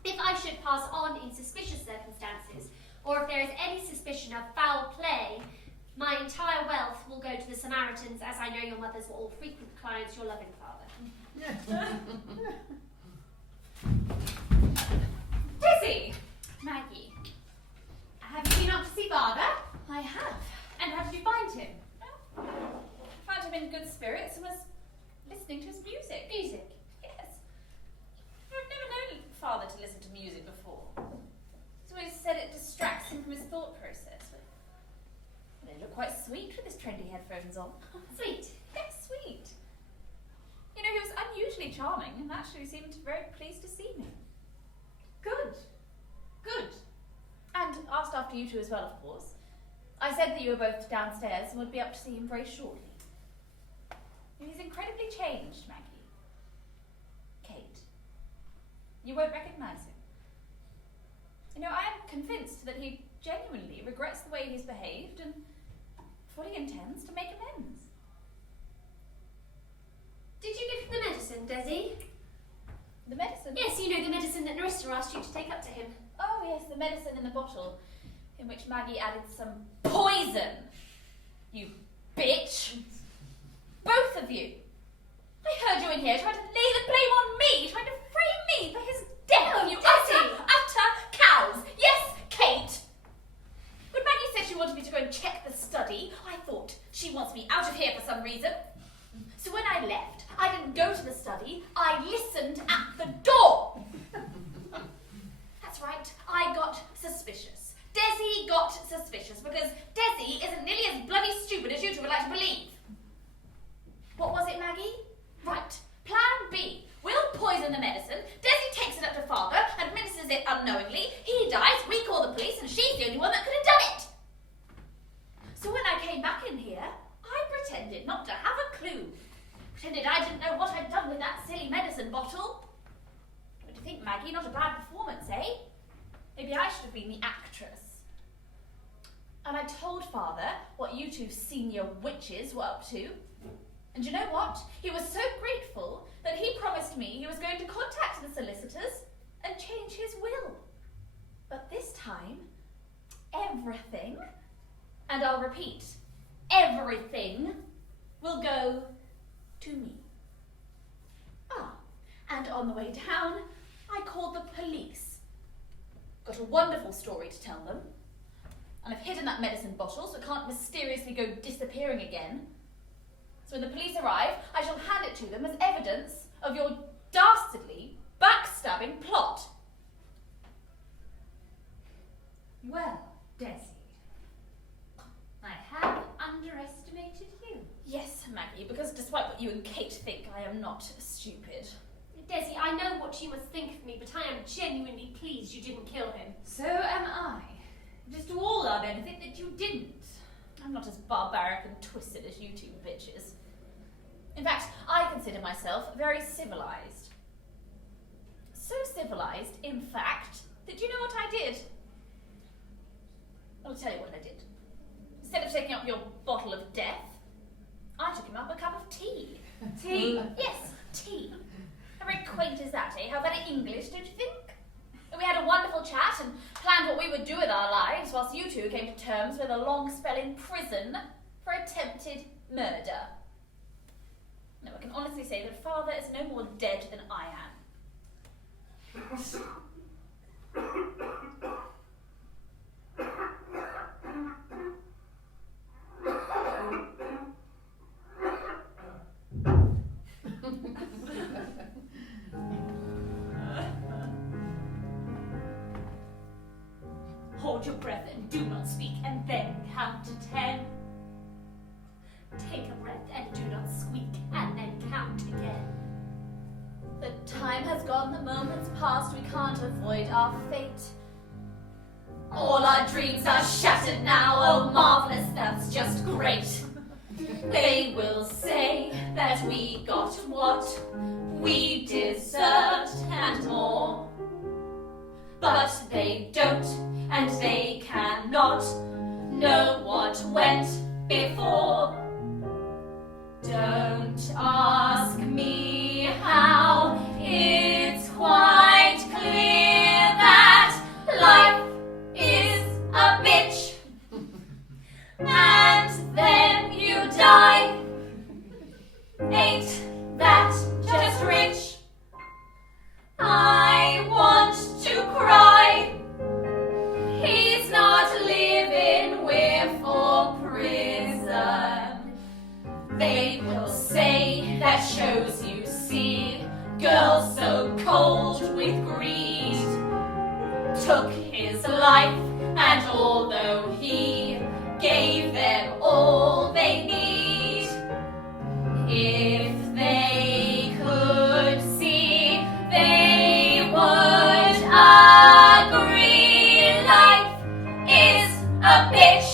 If I should pass on in suspicious circumstances, or if there is any suspicion of foul play, my entire wealth will go to the Samaritans, as I know your mothers were all frequent clients, your loving father. Desi! Maggie. Have you been up to see father? I have. And how did you find him? I found him in good spirits and was listening to his music. Music. Yes. I've never known father to listen to music before. He's always said it distracts him from his thought process. But they look quite sweet with his trendy headphones on. Sweet. Yes, sweet. You know, he was unusually charming and actually seemed very pleased to see me. Good. Good. And asked after you two as well, of course. I said that you were both downstairs and would be up to see him very shortly. He's incredibly changed, Maggie. Kate, you won't recognise him. You know, I am convinced that he genuinely regrets the way he's behaved and fully intends to make amends. Did you give him the medicine, Desi? The medicine? Yes, you know, the medicine that Narissa asked you to take up to him. Oh, yes, the medicine in the bottle, in which Maggie added some poison. You bitch! Both of you! I heard you in here trying to lay the blame on me, trying to frame me for his death. Oh, You Desi! utter cows! Yes, Kate! When Maggie said she wanted me to go and check the study, I thought she wants me out of here for some reason. So when I left, I didn't go to the study, I listened at the door. That's right, I got suspicious. Desi got suspicious because Desi isn't nearly as bloody stupid as you two would like to believe. What was it, Maggie? Right, plan B. We'll poison the medicine, Desi takes it up to father, administers it unknowingly, he dies, we call the police, and she's the only one that could have done it. So when I came back in here, I pretended not to have a clue. Pretended I didn't know what I'd done with that silly medicine bottle. What do you think, Maggie? Not a bad performance, eh? Maybe I should have been the actress. And I told father what you two senior witches were up to. And you know what? He was so grateful that he promised me he was going to contact the solicitors and change his will. But this time, everything, and I'll repeat, everything will go to me. Ah, and on the way down, I called the police. Got a wonderful story to tell them. And I've hidden that medicine bottle so it can't mysteriously go disappearing again. So when the police arrive, I shall hand it to them as evidence of your dastardly, backstabbing plot. Well, Desi, I have underestimated you. Yes, Maggie, because despite what you and Kate think, I am not stupid. Desi, I know what you must think of me, but I am genuinely pleased you didn't kill him. So am I. It is to all our benefit that you didn't. I'm not as barbaric and twisted as you two bitches. In fact, I consider myself very civilized. So civilized, in fact, that you know what I did? I'll tell you what I did. Instead of taking up your bottle of death, I took him up a cup of tea. Tea? Yes, tea. How very quaint is that, eh? How very English, don't you think? And we had a wonderful chat and planned what we would do with our lives whilst you two came to terms with a long spell in prison for attempted murder. No, I can honestly say that Father is no more dead than I am. Hold your breath and do not speak, and then count to 10. Take a breath and do not squeak, and then count again. The time has gone, the moment's past, we can't avoid our fate. All our dreams are shattered now, oh marvellous, that's just great. They will say that we got what we deserved and more. But they don't, and they cannot know what went before. Don't ask me how, it's quite clear that life is a bitch. And then you die. Ain't that just rich? I want to cry. He's not living, we're for prison. They will say that shows you see girls so cold with greed. Took his life, and although he gave them all they need, if they could see, they would agree. Life is a bitch,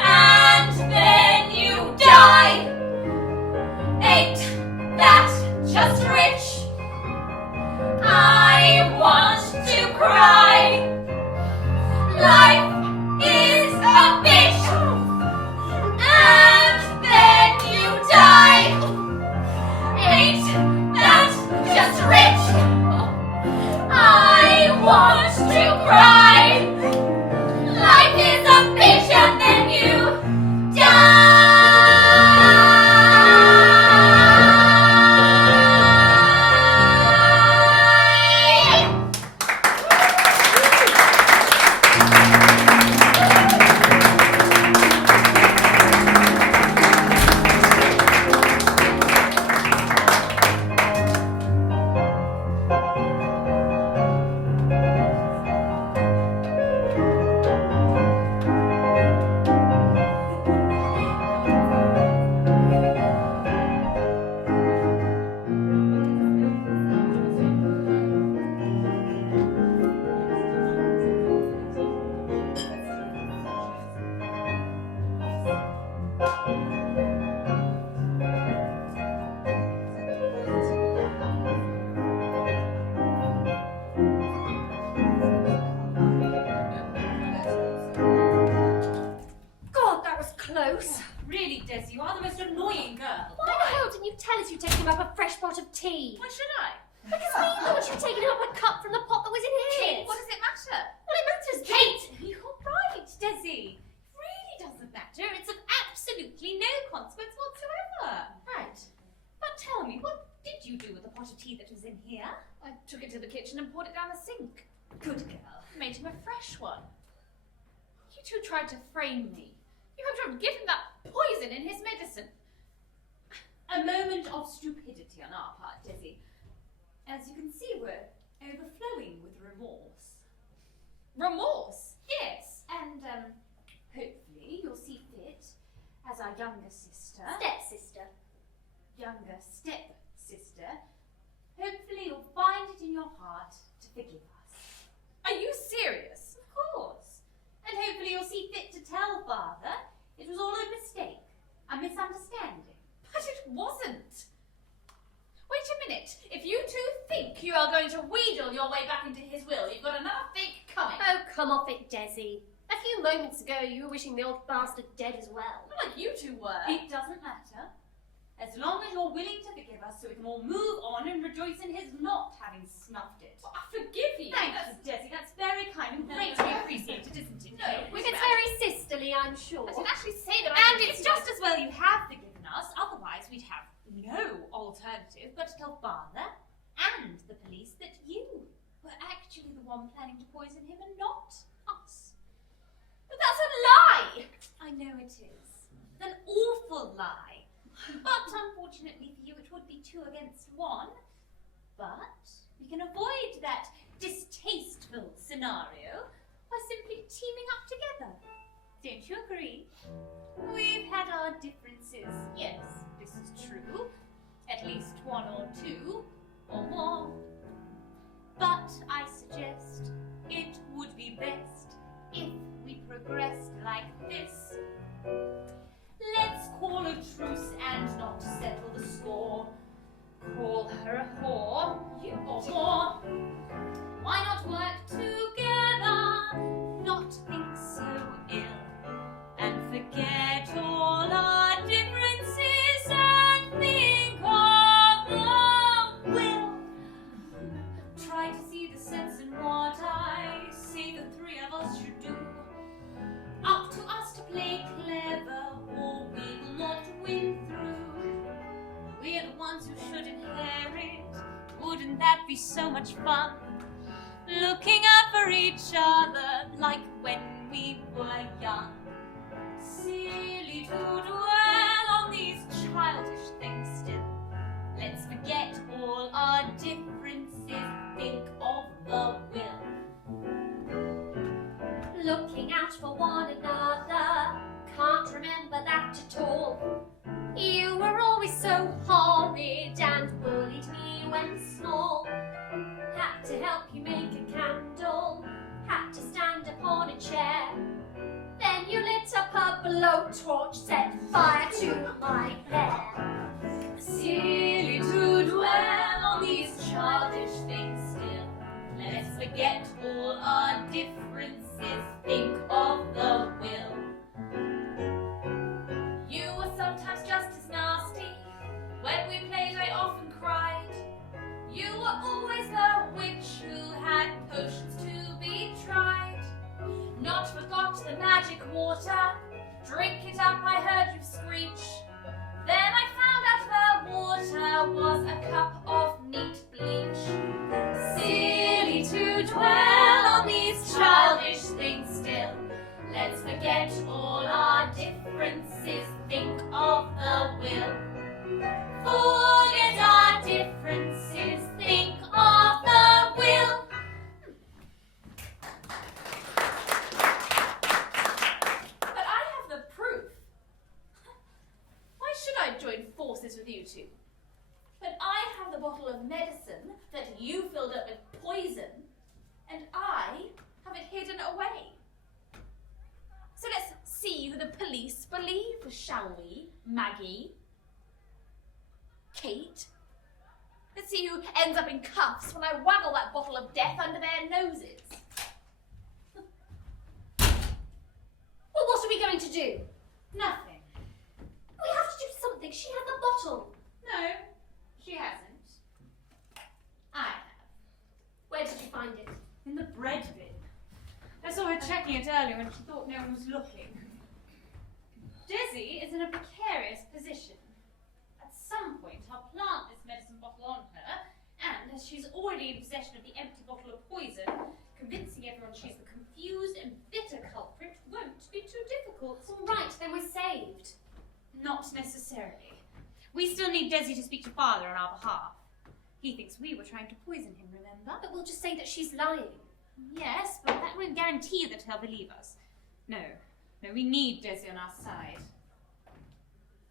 and then you die. Ain't that just rich? I want to cry. Life is a bitch, and then you die. Ain't that just rich? I want to cry. Life is a bitch, and then you die. God, that was close. Really, Desi, you are the most annoying girl. Why the hell didn't you tell us you'd taken him up a fresh pot of tea? Why should I? Because we thought you'd taken him up a cup from the pot that was in here. What does it matter? Well, it matters, Kate. You're right, Desi. It really doesn't matter. It's of absolutely no consequence whatsoever. Right. But tell me, what did you do with the pot of tea that was in here? I took it to the kitchen and poured it down the sink. Good girl. Made him a fresh one. You two tried to frame me. You have to have given that poison in his medicine. A moment of stupidity on our part, Desi. As you can see, we're overflowing with remorse. Remorse? Yes, and hopefully you'll see fit, as our younger sister, Stepsister. younger step-sister, Hopefully you'll find it in your heart to forgive us. Are you serious? Of course. And hopefully you'll see fit to tell Father it was all a mistake, a misunderstanding. But it wasn't. Wait a minute. If you two think you are going to wheedle your way back into his will, you've got another fake coming. Oh, come off it, Desi. A few moments ago, you were wishing the old bastard dead as well. Not like you two were. It doesn't matter. As long as you're willing to forgive us so we can all move on and rejoice in his not having snuffed it. I forgive you. Thank you, Desi. That's very kind and greatly appreciated, isn't it? No, It's very sisterly, I'm sure. I didn't actually say that. And it's just as well you have forgiven us, otherwise we'd have no alternative but to tell Father and the police that you were actually the one planning to poison him and not us. But that's a lie. I know it is. An awful lie. But unfortunately for you, it would be 2 against 1. But we can avoid that distasteful scenario by simply teaming up together. Don't you agree? We've had our differences, yes, this is true. At least 1 or 2 or more. But I suggest it would be best if we progressed like this. Let's call a truce and not settle the score. Call her a whore, you or more. Why not work together, not think so ill, and forget all our differences and think of the will. Try to see the sense in what I say the 3 of us should do. Up to us to play clever, or we will not win through. We're the ones who should inherit. Wouldn't that be so much fun? Looking out for each other like when we were young. Silly to dwell on these childish things still. Let's forget all our differences, think of the will. Looking out for one another, can't remember that at all. You were always so horrid and bullied me when small. Had to help you make a candle, had to stand upon a chair. Then you lit up a blowtorch, set fire to my hair. Silly to dwell on these childish things still. Let's forget all our differences, think of the will. You were sometimes just as nasty. When we played, I often cried. You were always the witch who had potions to be tried. Not forgot the magic water. Drink it up, I heard you screech. Then I found out the water was a cup of neat bleach. Silly to dwell on these childish things still. Let's forget all our differences, think of the will. Forget our differences, think of the will. But I have the proof. Why should I join forces with you two? But I have the bottle of medicine that you filled up with poison, and I have it hidden away. So let's see who the police believe, shall we, Maggie? Kate? Let's see who ends up in cuffs when I waggle that bottle of death under their noses. Well, what are we going to do? Nothing. We have to do something. She had the bottle. No, she hasn't. I have. Where did you find it? In the bread bin. I saw her checking it earlier when she thought no one was looking. Desi is in a precarious position. At some point, I'll plant this medicine bottle on her, and as she's already in possession of the empty bottle of poison, convincing everyone she's the confused and bitter culprit won't be too difficult. All right, then we're saved. Not necessarily. We still need Desi to speak to Father on our behalf. He thinks we were trying to poison him, remember? But we'll just say that she's lying. Yes, but that won't guarantee that he'll believe us. No, we need Desi on our side.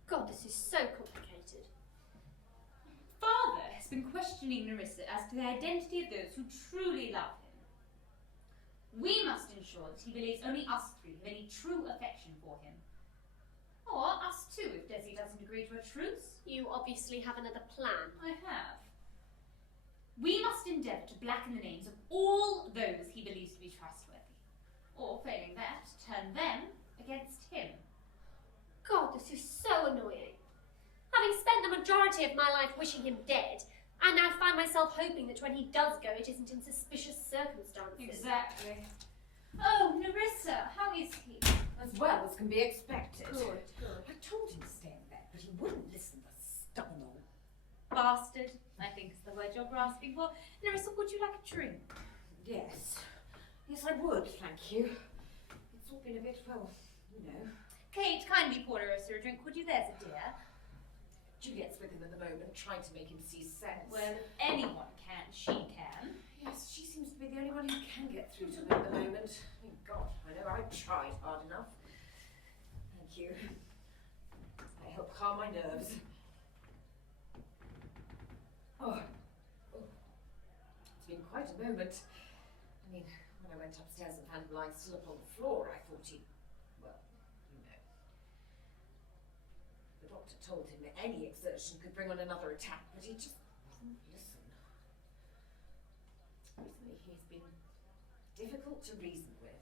God, this is so complicated. Father has has been questioning Nerissa as to the identity of those who truly love him. We must ensure that he believes only us three have any true affection for him. Or us too, if Desi doesn't agree to a truce. You obviously have another plan. I have. We must endeavour to blacken the names of all those he believes to be trustworthy. Or, failing that, turn them against him. God, this is so annoying. Having spent the majority of my life wishing him dead, I now find myself hoping that when he does go, it isn't in suspicious circumstances. Exactly. Oh, Nerissa, how is he? As well as can be expected. Good. I told him to stay in bed, but he wouldn't listen, the stubborn old... Bastard, I think is the word you're grasping for. Nerissa, would you like a drink? Yes. Yes, I would, thank you. It's all been a bit, well, you know. Kate, kindly pour Nerissa a drink, would you? There's a dear. Juliet's with him at the moment, trying to make him see sense. Well, if anyone can, she can. Yes, she seems to be the only one who can get through to him at the moment. Thank God, I know I've tried hard enough. Thank you. They help calm my nerves. Oh. It's been quite a moment. I mean, when I went upstairs and found him lying still upon the floor, I thought he... well, you know. The doctor told him that any exertion could bring on another attack, but he just wouldn't listen. Recently he's been difficult to reason with.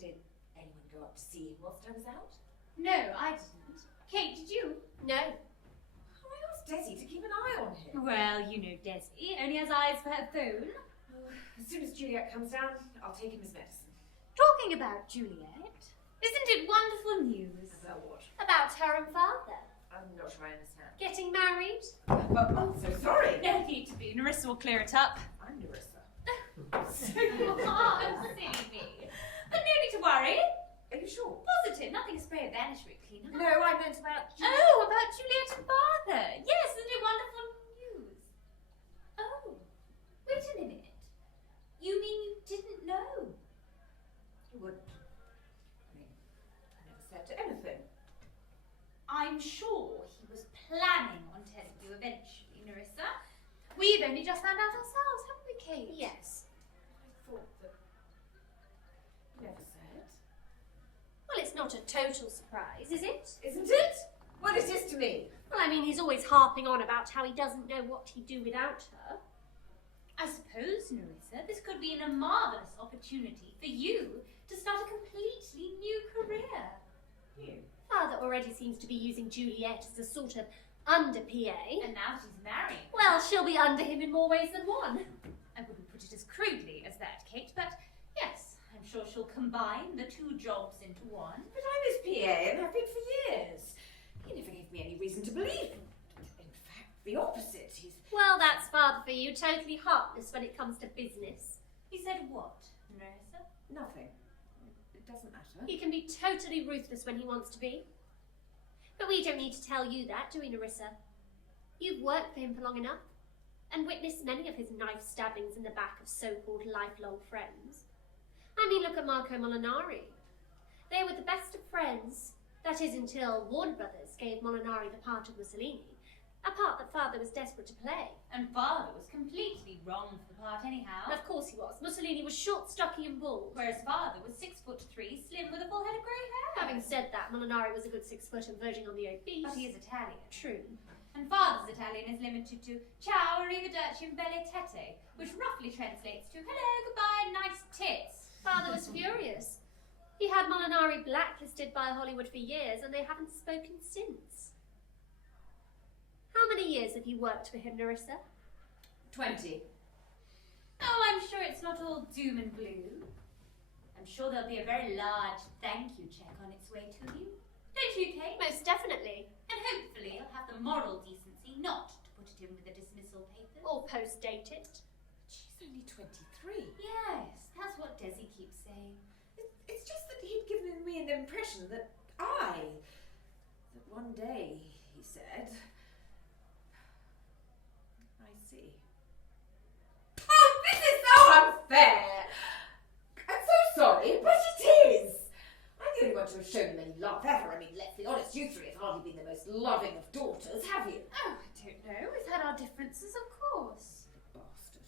Did anyone go up to see him whilst I was out? No, I didn't. Kate, did you? No. I asked Desi to keep an eye on him. Well, you know Desi only has eyes for her phone. As soon as Juliet comes down, I'll take him his medicine. Talking about Juliet, isn't it wonderful news? About what? About her and father. I'm not sure I understand. Getting married? I'm so sorry. No need to be. Nerissa will clear it up. I'm Nerissa. Oh, silly me. But no need to worry. Are you sure? Positive, nothing spray or vanish very clean. No, I meant about Juliet. Oh, about Juliet and father. Yes, isn't it wonderful news? Oh, wait a minute. You mean you didn't know? You wouldn't. I mean, I never said anything. I'm sure he was planning on telling you eventually, Nerissa. We've only just found out ourselves, haven't we, Kate? Yes. I thought that... You never said. Well, it's not a total surprise, is it? Isn't it? Well, it is to me. Well, I mean, he's always harping on about how he doesn't know what he'd do without her. I suppose, Nerissa, this could be a marvellous opportunity for you to start a completely new career. You? Father already seems to be using Juliet as a sort of under-PA. And now she's married. Well, she'll be under him in more ways than one. I wouldn't put it as crudely as that, Kate, but yes, I'm sure she'll combine the two jobs into one. But I'm his PA and have been for years. He never gave me any reason to believe him. In fact, the opposite. He's... Well, that's father for you, totally heartless when it comes to business. He said what, Nerissa? Nothing. It doesn't matter. He can be totally ruthless when he wants to be. But we don't need to tell you that, do we, Nerissa? You've worked for him for long enough, and witnessed many of his knife stabbings in the back of so-called lifelong friends. I mean, look at Marco Molinari. They were the best of friends. That is, until Warner Brothers gave Molinari the part of Mussolini, a part that father was desperate to play. And father was completely wrong for the part anyhow. Of course he was. Mussolini was short, stocky and bald. Whereas father was 6'3", slim with a full head of grey hair. Having said that, Molinari was a good 6 foot and verging on the obese. But he is Italian. True. And father's Italian is limited to ciao, arrivederci and belle tette, which roughly translates to hello, goodbye, nice tits. Father was furious. He had Molinari blacklisted by Hollywood for years, and they haven't spoken since. How many years have you worked for him, Nerissa? 20. Oh, I'm sure it's not all doom and gloom. I'm sure there'll be a very large thank you check on its way to you. Don't you, Kate? Most definitely. And hopefully you'll have the moral decency not to put it in with the dismissal papers. Or post-date it. She's only 23. Yes, that's what Desi keeps saying. It's just that he'd given me an impression that one day, he said... I see. Oh, this is so unfair! I'm so sorry, but it is! I'm the only one to have shown him any love ever. I mean, let's be honest, you three have hardly been the most loving of daughters, have you? Oh, I don't know. We've had our differences, of course. Bastard.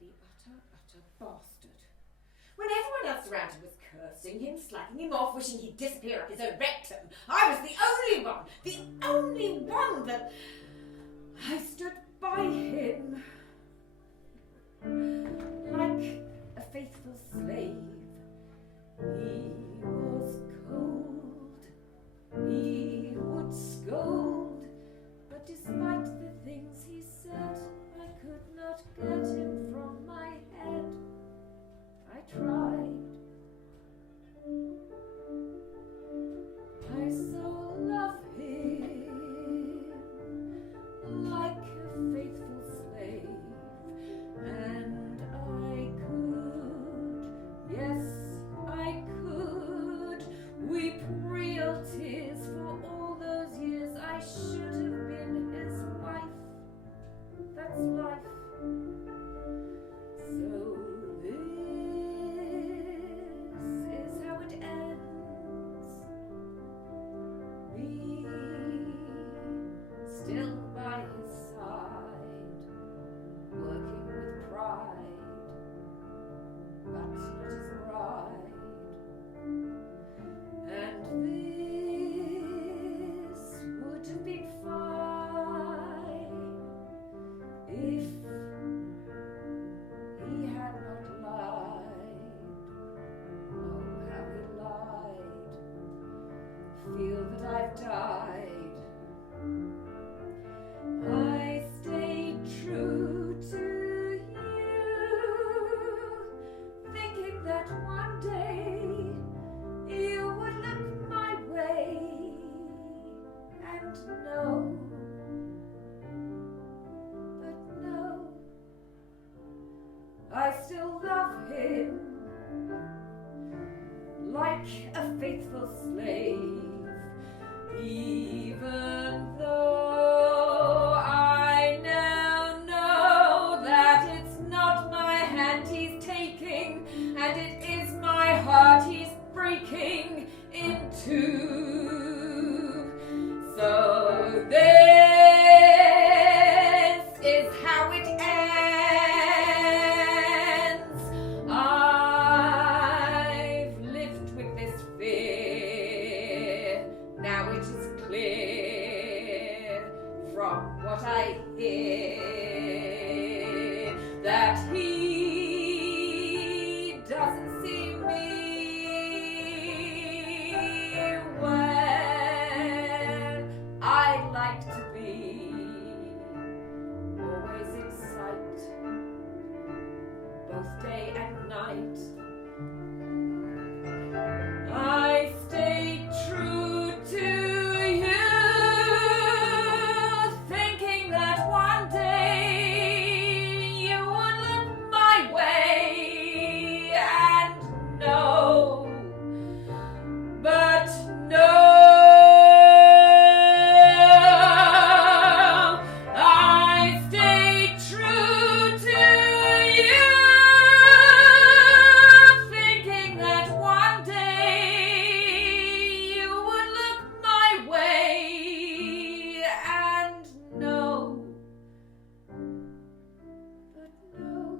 The utter bastard. When everyone else around him was cursing him, slacking him off, wishing he'd disappear up his own rectum, I was the only one that... I stood by him. Like a faithful slave. He was cold. He would scold. But despite the things he said, I could not get him from my head. I tried. I so love him like a faithful slave, and I could, yes, I could weep real tears for all those years I should have been his wife. That's life. So this is how it ends. Me still by his side, working with pride, but not his bride. And this would have been fine if he had not lied. Oh, how he lied. Feel that I've died. I stayed true to you, thinking that one day you would look my way and know. But no, I still love him like a faithful slave, even though I now know that it's not my hand he's taking, and it is my heart he's breaking into. So this is how it ends. I've lived with this fear. Now it is clear from what I hear that he doesn't see me where I'd like to be, always in sight, both day and night. I stayed true to you, thinking that one day you would look my way and know. But no, I stayed true to you, thinking that one day you would look my way and know. But no.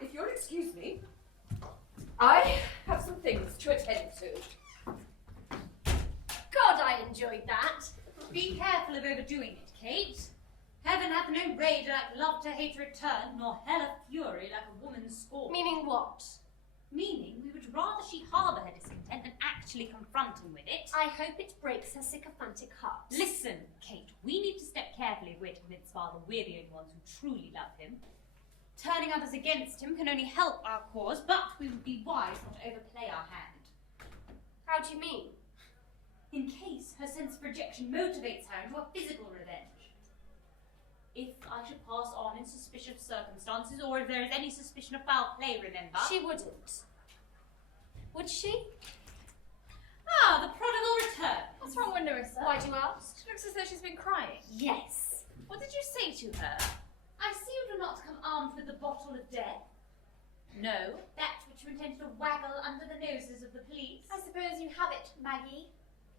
If you'll excuse me, I have some things to attend to. God, I enjoyed that. Be careful of overdoing it, Kate. Heaven hath no rage like love to hate return, nor hell a fury like a woman's scorn. Meaning what? Meaning we would rather she harbour her discontent than actually confront him with it. I hope it breaks her sycophantic heart. Listen, Kate, we need to step carefully if we're to convince Father we're the only ones who truly love him. Turning others against him can only help our cause, but we would be wise not to overplay our hand. How do you mean? In case her sense of rejection motivates her into a physical revenge. If I should pass on in suspicious circumstances, or if there is any suspicion of foul play, remember. She wouldn't. Would she? Ah, the prodigal return. What's wrong with Nerissa? Why do you ask? She looks as though she's been crying. Yes. What did you say to her? I see you do not come armed with the bottle of death. No. That which you intend to waggle under the noses of the police. I suppose you have it, Maggie.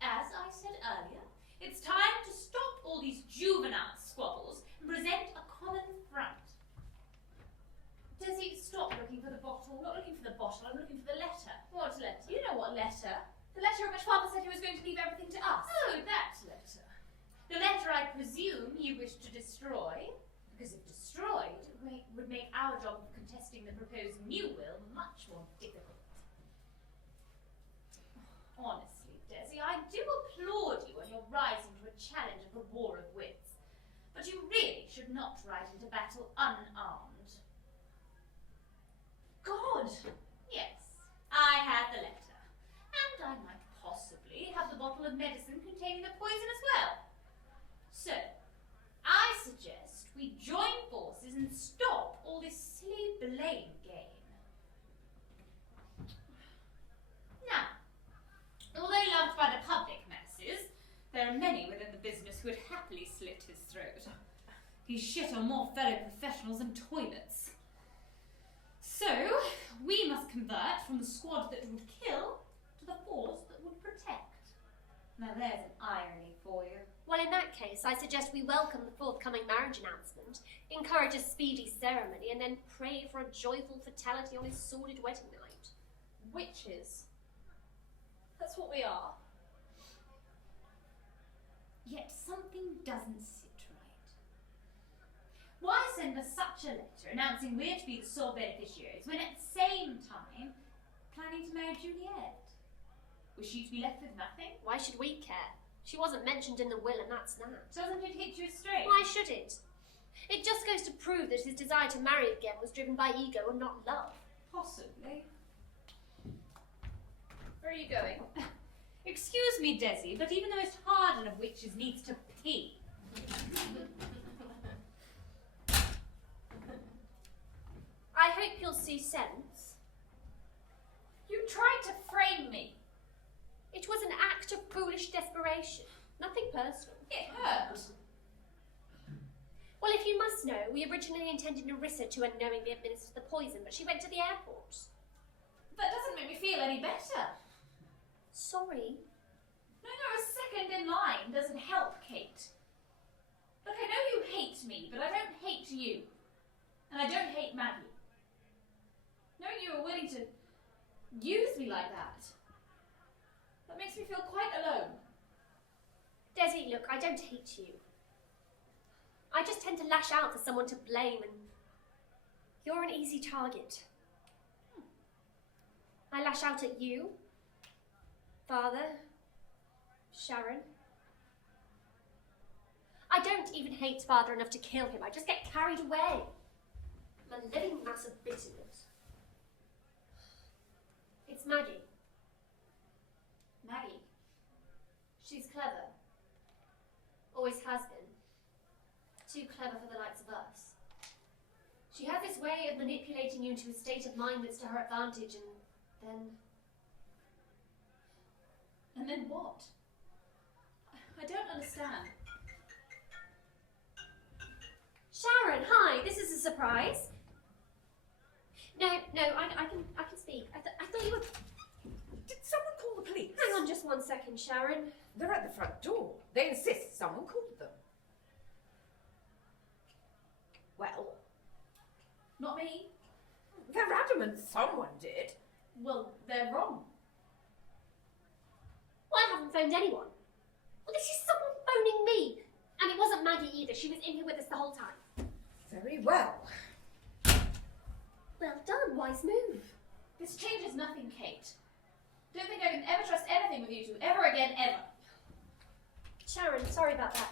As I said earlier, it's time to stop all these juvenile squabbles and present a common front. Desi, stop looking for the bottle. I'm not looking for the bottle, I'm looking for the letter. What letter? You know what letter? The letter in which Father said he was going to leave everything to us. Oh, that letter. The letter I presume you wish to destroy, because if destroyed, it would make our job of contesting the proposed new will much more difficult. Honestly, Desi, I do applaud you on your rising to a challenge of the war of wits, but you really should not ride into battle unarmed. God! Yes, I have the letter, and I might possibly have the bottle of medicine containing the poison as well. So, I suggest we join forces and stop all this silly blame game. Now, although loved by the public masses, there are many within the business who would happily slit his throat. He shit on more fellow professionals than toilets. So, we must convert from the squad that would kill to the force that would protect. Now there's an irony for you. Well, in that case, I suggest we welcome the forthcoming marriage announcement, encourage a speedy ceremony, and then pray for a joyful fatality on his sordid wedding night. Witches. That's what we are. Yet something doesn't sit right. Why send us such a letter announcing we're to be the sole beneficiaries when at the same time planning to marry Juliet? Was she to be left with nothing? Why should we care? She wasn't mentioned in the will, and that's that. Doesn't it hit you straight? Why should it? It just goes to prove that his desire to marry again was driven by ego and not love. Possibly. Where are you going? Excuse me, Desi, but even the most hardened of witches needs to pee. I hope you'll see sense. You tried to frame me. It was an act of foolish desperation. Nothing personal. It hurt. Well, if you must know, we originally intended Nerissa to unknowingly administer the poison, but she went to the airport. That doesn't make me feel any better. Sorry. No, a second in line doesn't help, Kate. Look, I know you hate me, but I don't hate you. And I don't hate Maggie. Knowing you were willing to use me like that makes me feel quite alone. Desi, look, I don't hate you. I just tend to lash out for someone to blame, and you're an easy target. I lash out at you, Father, Sharon. I don't even hate Father enough to kill him. I just get carried away. I'm a living mass of bitterness. It's Maggie. Maggie. She's clever. Always has been. Too clever for the likes of us. She has this way of manipulating you into a state of mind that's to her advantage, and then... And then what? I don't understand. Sharon, hi, this is a surprise. No, I can speak. I thought you were... Did someone call the police? Hang on just 1 second, Sharon. They're at the front door. They insist someone called them. Well, Not me. they're adamant someone did. Well, they're wrong. Well, I haven't phoned anyone. Well, this is someone phoning me. And it wasn't Maggie either. She was in here with us the whole time. Very well. Well done, wise move. This changes nothing, Kate. Don't think I can ever trust anything with you two ever again, ever. Sharon, sorry about that.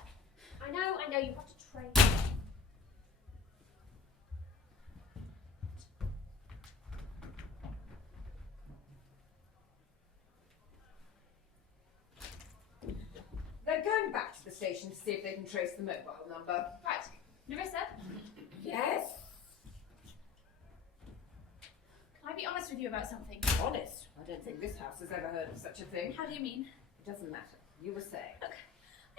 I know, you have to train. They're going back to the station to see if they can trace the mobile number. Right. Nerissa? Yes? I I be honest with you about something? Honest? I don't think this house has ever heard of such a thing. How do you mean? It doesn't matter. You were saying. Look,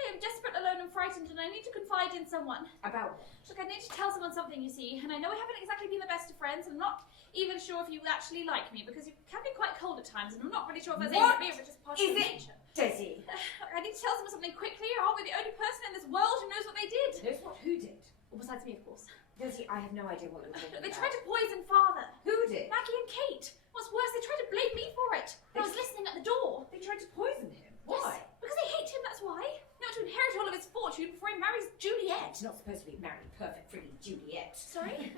I am desperate, alone and frightened, and I need to confide in someone. About what? Look, I need to tell someone something, you see, and I know we haven't exactly been the best of friends, and I'm not even sure if you actually like me, because you can be quite cold at times, and I'm not really sure if that's aimed What at me or if it's just part is of it? nature. Desi. I need to tell someone something quickly, or I'll be the only person in this world who knows what they did. Knows what? Who did? Well, besides me, of course. Desi, I have no idea what you're talking They about. tried to poison Father. Who did? Maggie and Kate. What's worse, they tried to blame me for it. I was listening at the door. They tried to poison him. Why? Yes, because they hate him, that's why. They want to inherit all of his fortune before he marries Juliet. He's not supposed to be married perfect frigging Juliet. Sorry?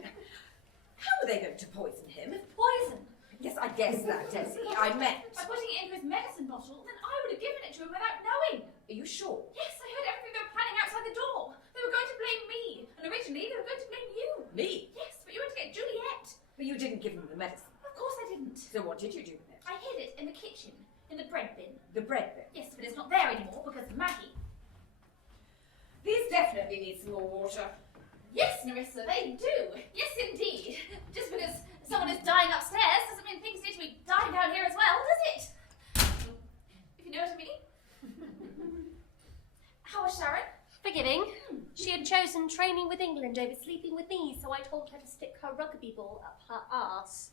How are they going to poison him? Poison. Yes, I guess that, Desi. I meant. By putting it into his medicine bottle, then I would have given it to him without knowing. Are you sure? Yes, I heard everything they were planning outside the door. They were going to blame me, and originally they were going to blame you. Me? Yes, but you went to get Juliet. But you didn't give him the medicine. Of course I didn't. So what did you do with it? I hid it in the kitchen, in the bread bin. The bread bin. Yes, but it's not there anymore because Maggie. These definitely need some more water. Yes, Nerissa, they do. Yes, indeed. Just because someone is dying upstairs doesn't mean things need to be dying down here as well, does it? If you know what I mean. How was Sharon? Forgiving. She had chosen training with England over sleeping with me, so I told her to stick her rugby ball up her arse.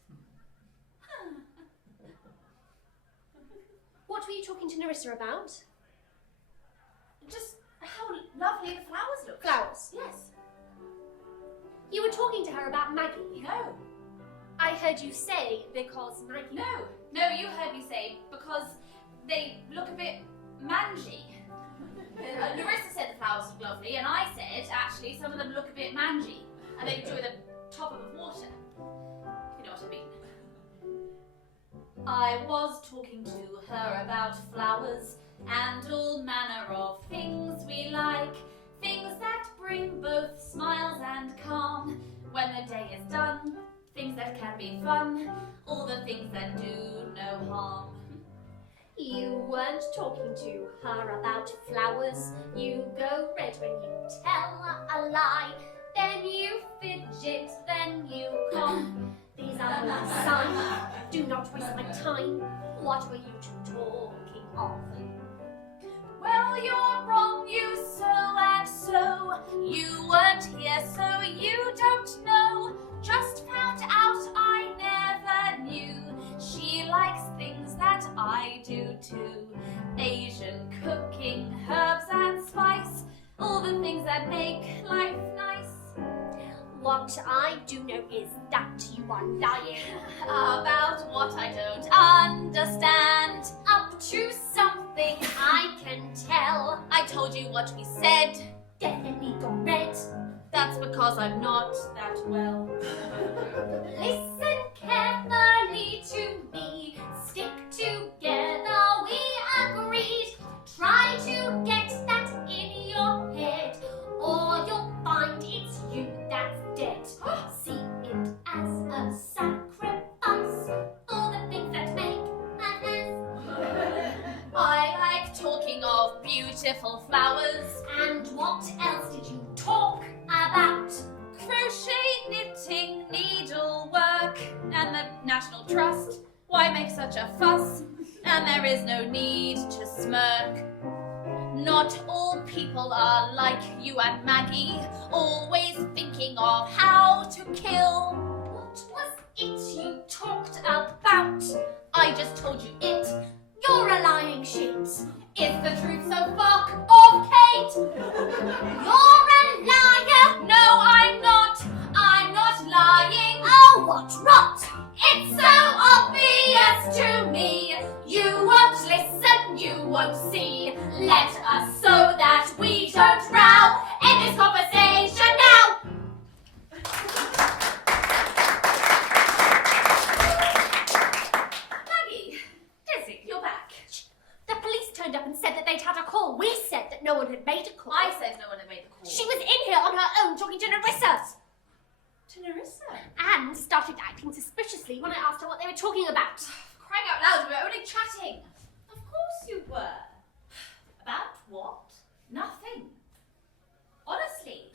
What were you talking to Nerissa about? Just how lovely the flowers look. Flowers. Yes. You were talking to her about Maggie. No. I heard you say because Maggie... No, you heard me say because they look a bit mangy. Nerissa said the flowers look lovely, and I said, actually, some of them look a bit mangy, and they could do with a top of water, if you know what I mean. I was talking to her about flowers and all manner of things we like, things that bring both smiles and calm when the day is done, things that can be fun, all the things that do no harm. You weren't talking to her about flowers. You go red when you tell a lie. Then you fidget, then you cough. These are not signs. Do not waste my time. What were you two talking of? Well, you're wrong, you so and so. You weren't here, so you don't know. Just found out I never knew. She likes things that I do too. Asian cooking, herbs and spice, all the things that make life nice. What I do know is that you are lying. About what I don't understand. Up to something I can tell. I told you what we said. Definitely got red. That's because I'm not that well. Listen carefully to me. Stick together, we agreed. Try to get that in your head, or you'll find it's you that's dead. See it as a sacrifice for the things that make madness. I like talking of beautiful flowers. And what else did you talk about? Crochet, knitting, needlework, and the National Trust. Why make such a fuss? And there is no need to smirk. Not all people are like you and Maggie, always thinking of how to kill. What was it you talked about? I just told you it. You're a lying shit. Is the truth so fuck off, Kate? You're a liar. No, I'm not. I'm not lying. Oh, what rot. It's so obvious to me. You won't listen, you won't see. Let us so that we don't row. End this conversation now. Maggie, Dizzy, you're back. The police turned up and said that they'd had a call. We said that no one had made a call. I said no one had made the call. She was in here on her own talking to Nerissa. To Nerissa. And started acting suspiciously when I asked her what they were talking about. Crying out loud, we were only chatting. Of course you were. About what? Nothing. Honestly.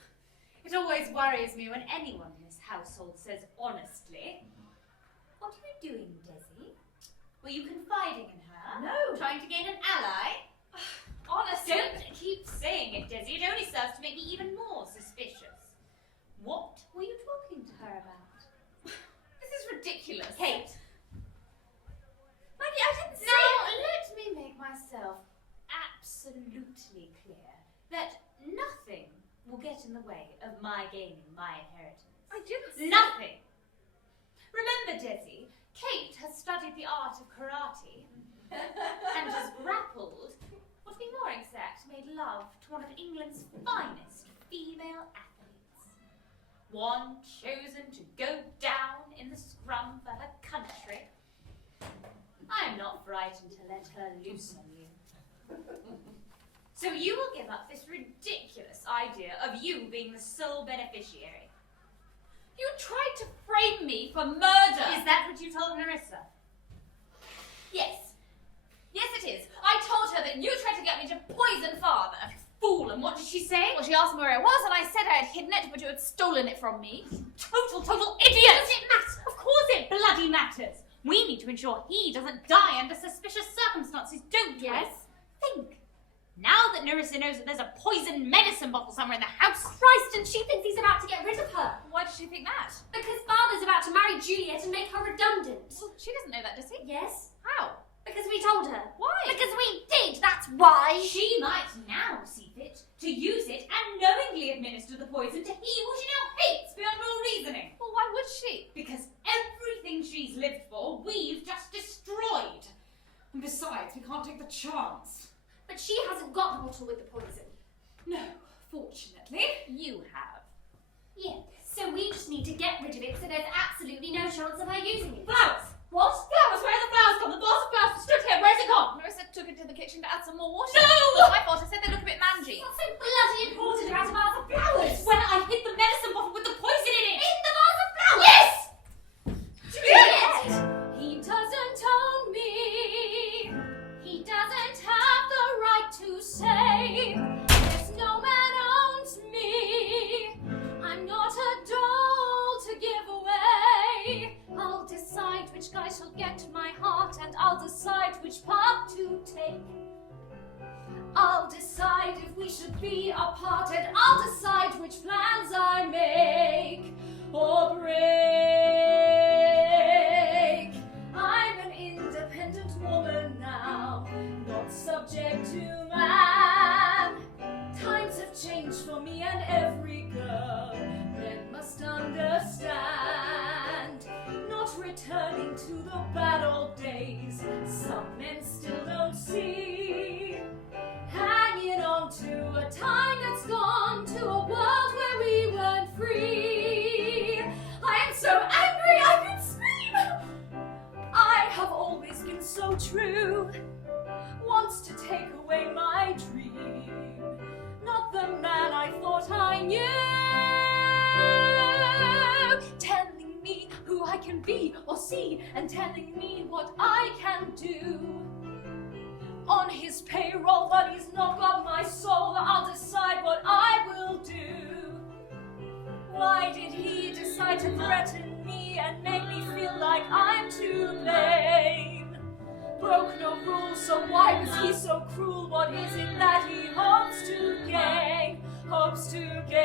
It always worries me when anyone in this household says honestly. What are you doing, Desi? Were you confiding in her? No. Trying to gain an ally? Honestly. Don't keep saying it, Desi. It only serves to make me even more suspicious. What were you talking to her about? This is ridiculous. Kate! Maggie, I didn't say. Now, let me make myself absolutely clear that nothing will get in the way of my gaining my inheritance. I didn't say. Nothing! Remember, Desi, Kate has studied the art of karate and has grappled, or to be more exact, made love to one of England's finest female athletes. One chosen to go down in the scrum for her country. I'm not frightened to let her loose on you. So you will give up this ridiculous idea of you being the sole beneficiary. You tried to frame me for murder. Is that what you told Nerissa? Yes. Yes, it is. I told her that you tried to get me to poison father. Fool, and what did she say? Well, she asked me where I was, and I said I had hidden it, but you had stolen it from me. Total idiot! Does it matter? Of course it bloody matters. We need to ensure he doesn't die under suspicious circumstances, don't we? Yes. Think. Now that Nerissa knows that there's a poison medicine bottle somewhere in the house. Christ, and she thinks he's about to get rid of her. Why did she think that? Because father's about to marry Juliet and make her redundant. Well, she doesn't know that, does he? Yes, How? because we told her. Why? Because we did, that's why. She might now see fit to use it and knowingly administer the poison to he who she now hates beyond all reasoning. Well, why would she? Because everything she's lived for, we've just destroyed. And besides, we can't take the chance. But she hasn't got the bottle with the poison. No, fortunately. You have. Yeah, so we just need to get rid of it so there's absolutely no chance of her using it. Flowers! What? Flowers! Where are the flowers gone? The vase of flowers stood here. Where's it gone? Marissa took it to the kitchen to add some more water. No! Well, my fault. I said they look a bit mangy. What's so bloody important about a vase of flowers? When I hid the medicine bottle with the poison in it! In the vase of flowers? Yes! Juliet! He doesn't own me. He doesn't have the right to say. Yes, no man owns me. I'm not a doll to give away. I'll decide which guy shall get my heart, and I'll decide which path to take. I'll decide if we should be apart, and I'll decide which plans I make or break. I'm an independent woman now, not subject to man. Times have changed for me and every girl, men must understand. Not returning to the bad old days, some men still don't see. Hanging on to a time that's gone, to a world where we weren't free. I am so angry I could scream. I have always been so true. Wants to take away my dream. Not the man I thought I knew. Telling me who I can be or see, and telling me what I can do. On his payroll, but he's not got my soul. I'll decide what I will do. Why did he decide to threaten me and make me feel like I'm to blame? Broke no rules, so why was he so cruel? What is it that he hopes to gain? Hopes to gain.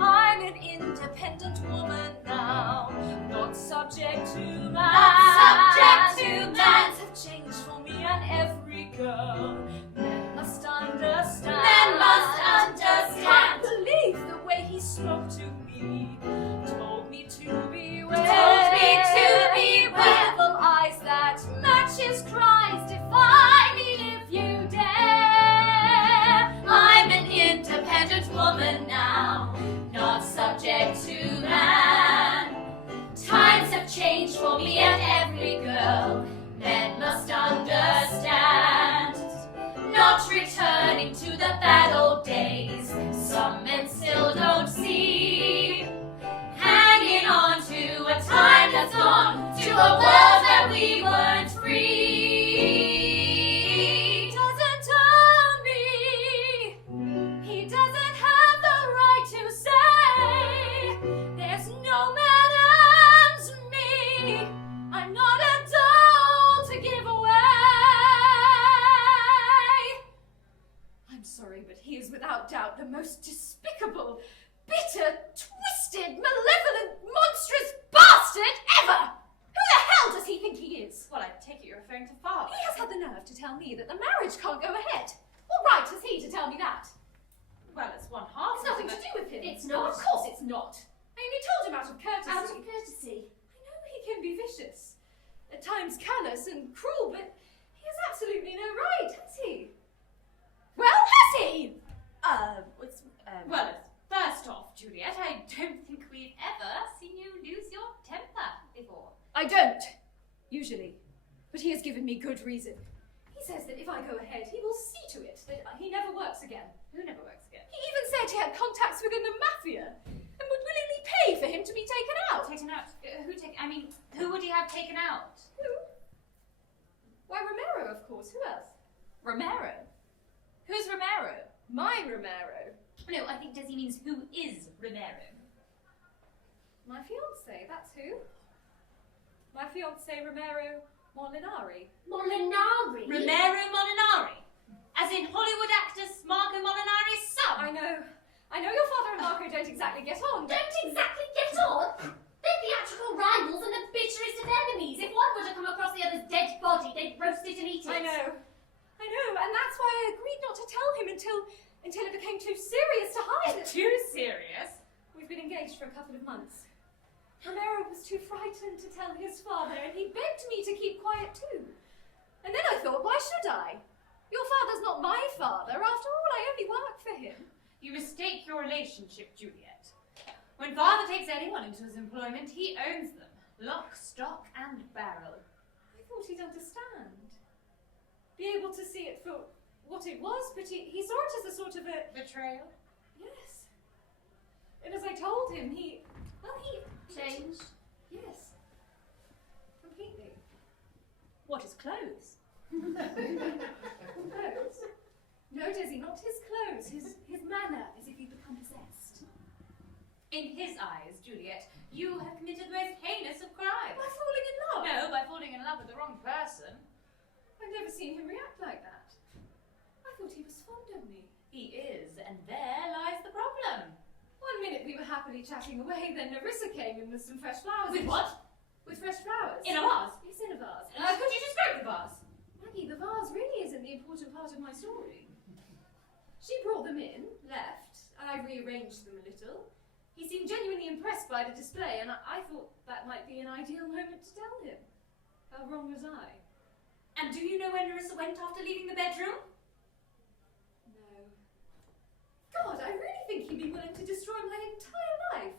I'm an independent woman now, not subject to man. Not subject to man. Times have changed for me and every girl. Men must understand. Men must understand. Can't believe the way he spoke to me. Told me to beware. Told me to beware. Evil eyes that match his cries. Defy me if you dare. I'm an independent woman now, not subject to man. Times have changed for me and every girl. Men must understand. Not returning to the bad old days, some men still don't see. Hanging on to a time that's gone, to a world that we weren't free. He doesn't own me. He doesn't have the right to say. There's no man I'm sorry, but he is without doubt the most despicable, bitter, twisted, malevolent, monstrous bastard ever! Who the hell does he think he is? Well, I take it you're referring to Father. He has had the nerve to tell me that the marriage can't go ahead. What right has he to tell me that? Well, it's one half. It's nothing to do with him. It's No, not. of course it's not. I only told him out of courtesy. Out of courtesy. I know he can be vicious, at times callous and cruel, but he has absolutely no right, has he? Well, has he? Well, first off, Juliet, I don't think we've ever seen you lose your temper before. I don't, usually, but he has given me good reason. He says that if I go ahead, he will see to it that he never works again. Who never works again? He even said he had contacts within the mafia and would willingly pay for him to be taken out. Taken out? Who would he have taken out? Who? Why, Romero, of course. Who else? Romero. Who's Romero? My Romero. No, I think Desi means who is Romero. My fiancé, that's who. My fiancé, Romero Molinari. Molinari. Romero Molinari. As in Hollywood actor Marco Molinari's son. I know your father and Marco don't exactly get on. Don't exactly get on. They're theatrical rivals and the bitterest of enemies. If one were to come across the other's dead body, they'd roast it and eat it. I know, and that's why I agreed not to tell him until it became too serious to hide. Too serious? We've been engaged for a couple of months. Romero was too frightened to tell his father, and he begged me to keep quiet too. And then I thought, why should I? Your father's not my father. After all, I only work for him. You mistake your relationship, Juliet. When Father takes anyone into his employment, he owns them. Lock, stock, and barrel. I thought he'd understand. Be able to see it for what it was, but he saw it as a sort of a... Betrayal? Yes. And as I told him, he Changed. Yes. Completely. What is clothes? Clothes? No, Desi, not his clothes. His manner, as if he'd become possessed. In his eyes, Juliet, you have committed the most heinous of crimes. By falling in love? No, by falling in love with the wrong person. I've never seen him react like that. I thought he was fond of me. He is, and there lies the problem. 1 minute we were happily chatting away, then Nerissa came in with some fresh flowers. With what? With fresh flowers. In a vase? Yes, in a vase. Could you describe the vase? Maggie, the vase really isn't the important part of my story. She brought them in, left, I rearranged them a little. He seemed genuinely impressed by the display, and I thought that might be an ideal moment to tell him. How wrong was I? And do you know where Nerissa went after leaving the bedroom? No. God, I really think he'd be willing to destroy my entire life.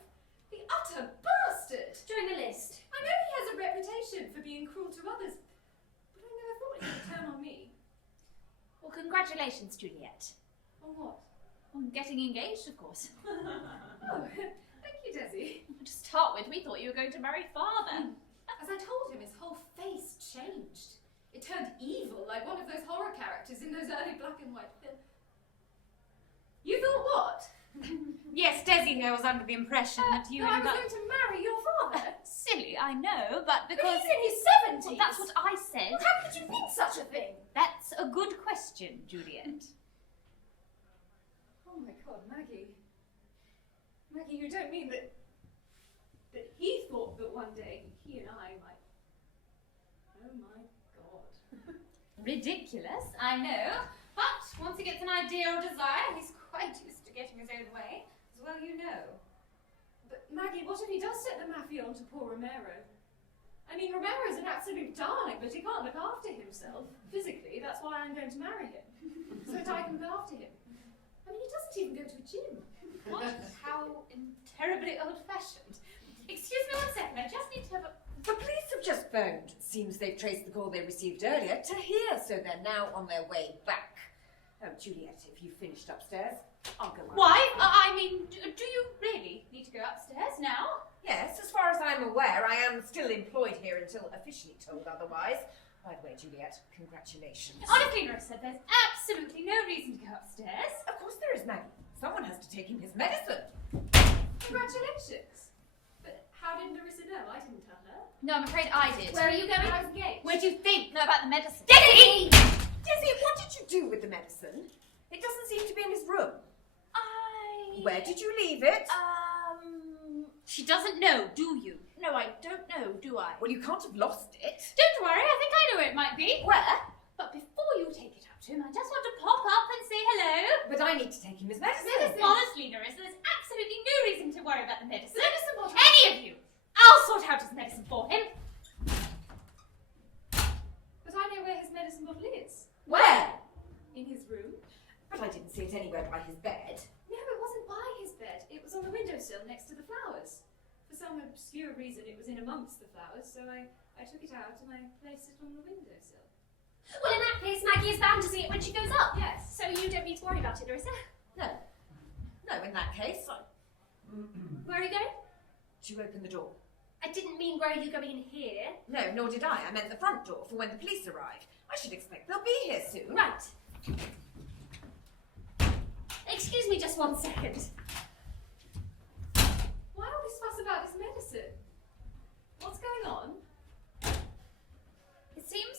The utter bastard! Join the list. I know he has a reputation for being cruel to others, but I never thought he would turn on me. Well, congratulations, Juliet. On what? On getting engaged, of course. Oh, thank you, Desi. To start with, we thought you were going to marry Father. As I told him, his whole face changed. It turned evil, like one of those horror characters in those early black and white films. You thought what? Yes, Desi here was under the impression that you that I and was going to marry your father. Silly, I know, but But because... he's in his 70s. Well, that's what I said. Well, how could you think such a thing? That's a good question, Juliet. Oh my God, Maggie. Maggie, you don't mean that he thought that one day he and I might... Oh my God. Ridiculous, I know. But once he gets an idea or desire, he's quite used to getting his own way, as well you know. But Maggie, what if he does set the mafia onto poor Romero? I mean, Romero's an absolute darling, but he can't look after himself. Physically, that's why I'm going to marry him. So that I can look after him. I mean, he doesn't even go to a gym. What? How terribly old-fashioned. Excuse me 1 second, I just need to have a... The police have just phoned. Seems they've traced the call they received earlier to here, so they're now on their way back. Oh, Juliet, if you finished upstairs, I'll go on. Why? I mean, do you really need to go upstairs now? Yes, as far as I'm aware, I am still employed here until officially told otherwise. By the way, Juliet, congratulations. Honestly, Nerissa, there's absolutely no reason to go upstairs. Of course there is, Maggie. Someone has to take him his medicine. Congratulations. But how did Nerissa know? I didn't tell her. No, I'm afraid I did. Where are you going? I was engaged. Where do you think? No, about the medicine. Desi, what did you do with the medicine? It doesn't seem seem to be in his room. I... Where did you leave it? She doesn't know, do you? No, I don't know, do I? Well, you can't have lost it. Don't worry, I think I know where it might be. Where? But before you take it up to him, I just want to pop up and say hello. But I need to take him his medicine. Honestly, Nerissa, there's absolutely no reason to worry about the medicine. Medicine bottle. Any of you! I'll sort out his medicine for him. But I know where his medicine bottle is. Where? In his room. But I didn't see it anywhere by his bed. No, it wasn't by his bed. It was on the windowsill next to the flowers. For some obscure reason, it was in amongst the flowers, so I took it out and I placed it on the windowsill. Well, in that case, Maggie is bound to see it when she goes up. Yes. So you don't need to worry about it, Nerissa. No. No, in that case, Where are you going? you open the door. I didn't mean where are you going in here. No, nor did I. I meant the front door for when the police arrive. I should expect they'll be here soon. Right. Excuse me just 1 second. Why all this fuss about his medicine? What's going on? It seems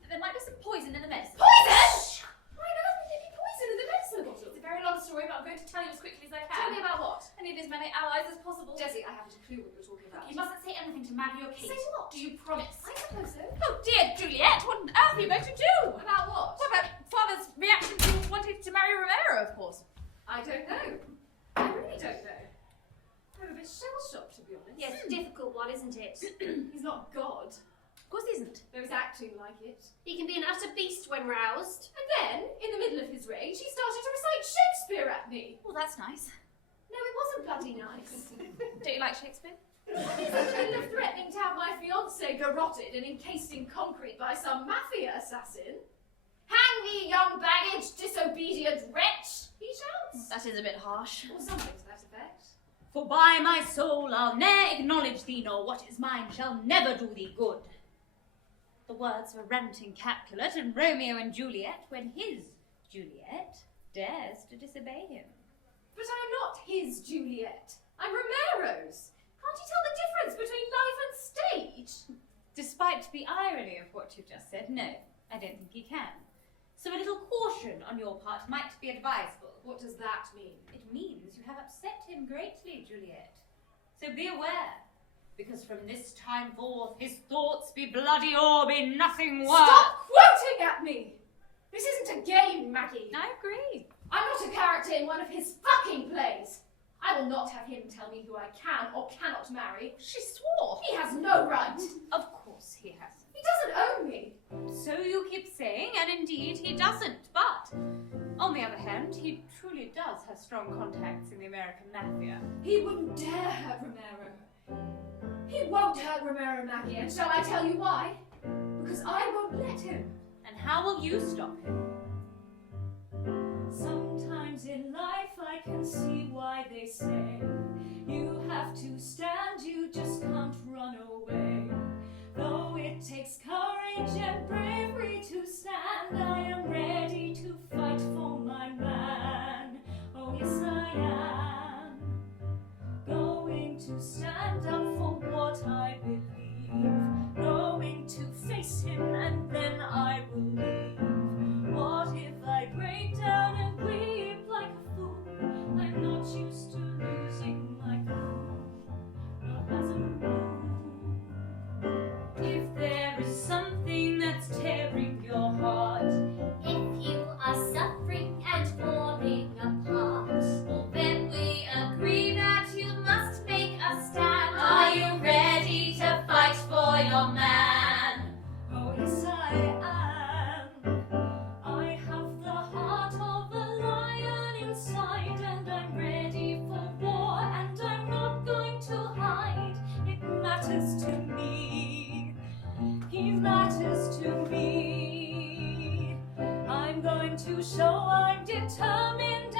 that there might be some poison in the medicine. Poison! Why on earth would there be poison in the medicine bottle? It's a very long story, but I'm going to tell you as quickly as I can. Tell me about what? I need as many allies as possible. Jessie, I haven't a clue what you're talking about. You mustn't say anything to Maggie or Kate. Say what? Do you promise? I suppose so. Oh dear, Juliet, what on earth are you going to do? About what? What about Father's reaction to wanting to marry Romero, of course? I don't know. I really don't know. I'm a bit shell-shocked, to be honest. Yes, difficult one, isn't it? He's not God, Of course he isn't. though he's acting like it. He can be an utter beast when roused. And then, in the middle of his rage, he started to recite Shakespeare at me. Well, that's nice. No, it wasn't bloody nice. Don't you like Shakespeare? He's in the middle of threatening to have my fiancé garroted and encased in concrete by some mafia assassin. Hang thee, young baggage, disobedient wretch! He shouts. That is a bit harsh. Or something to that effect. For by my soul I'll ne'er acknowledge thee, nor what is mine shall never do thee good. The words were rent in Capulet and Romeo and Juliet when his Juliet dares to disobey him. But I'm not his Juliet. I'm Romero's. Can't you tell the difference between life and stage? Despite the irony of what you just said, no, I don't think he can. So a little caution on your part might be advisable. What does that mean? It means you have upset him greatly, Juliet. So be aware, because from this time forth his thoughts be bloody or be nothing worse. Stop quoting at me! This isn't a game, Maggie. I agree. I'm not a character in one of his fucking plays. I will not have him tell me who I can or cannot marry. She swore. He has no right. Of course he hasn't. He doesn't own me. So you keep saying, and indeed he doesn't. But, on the other hand, he truly does have strong contacts in the American mafia. He wouldn't dare hurt Romero. He won't hurt Romero, Maggie, and shall I tell you why? Because I won't let him. And how will you stop him? Sometimes in life I can see why they say you have to stand, you just can't run away. Though it takes courage and bravery to stand, I am ready to fight for my man. Oh yes I am going to stand up for what I believe, going to face him and then I will leave. What if I break down and weep like a fool? I'm not used to losing my cool, not as a rule. If there is something that's tearing your heart, If you are suffering and falling apart, Well, then we agree that you must make a stand. are you ready to fight for your man? oh yes I am. I have the heart of a lion inside, and I'm ready for war, and I'm not going to hide. It matters to me. He matters to me. I'm going to show I'm determined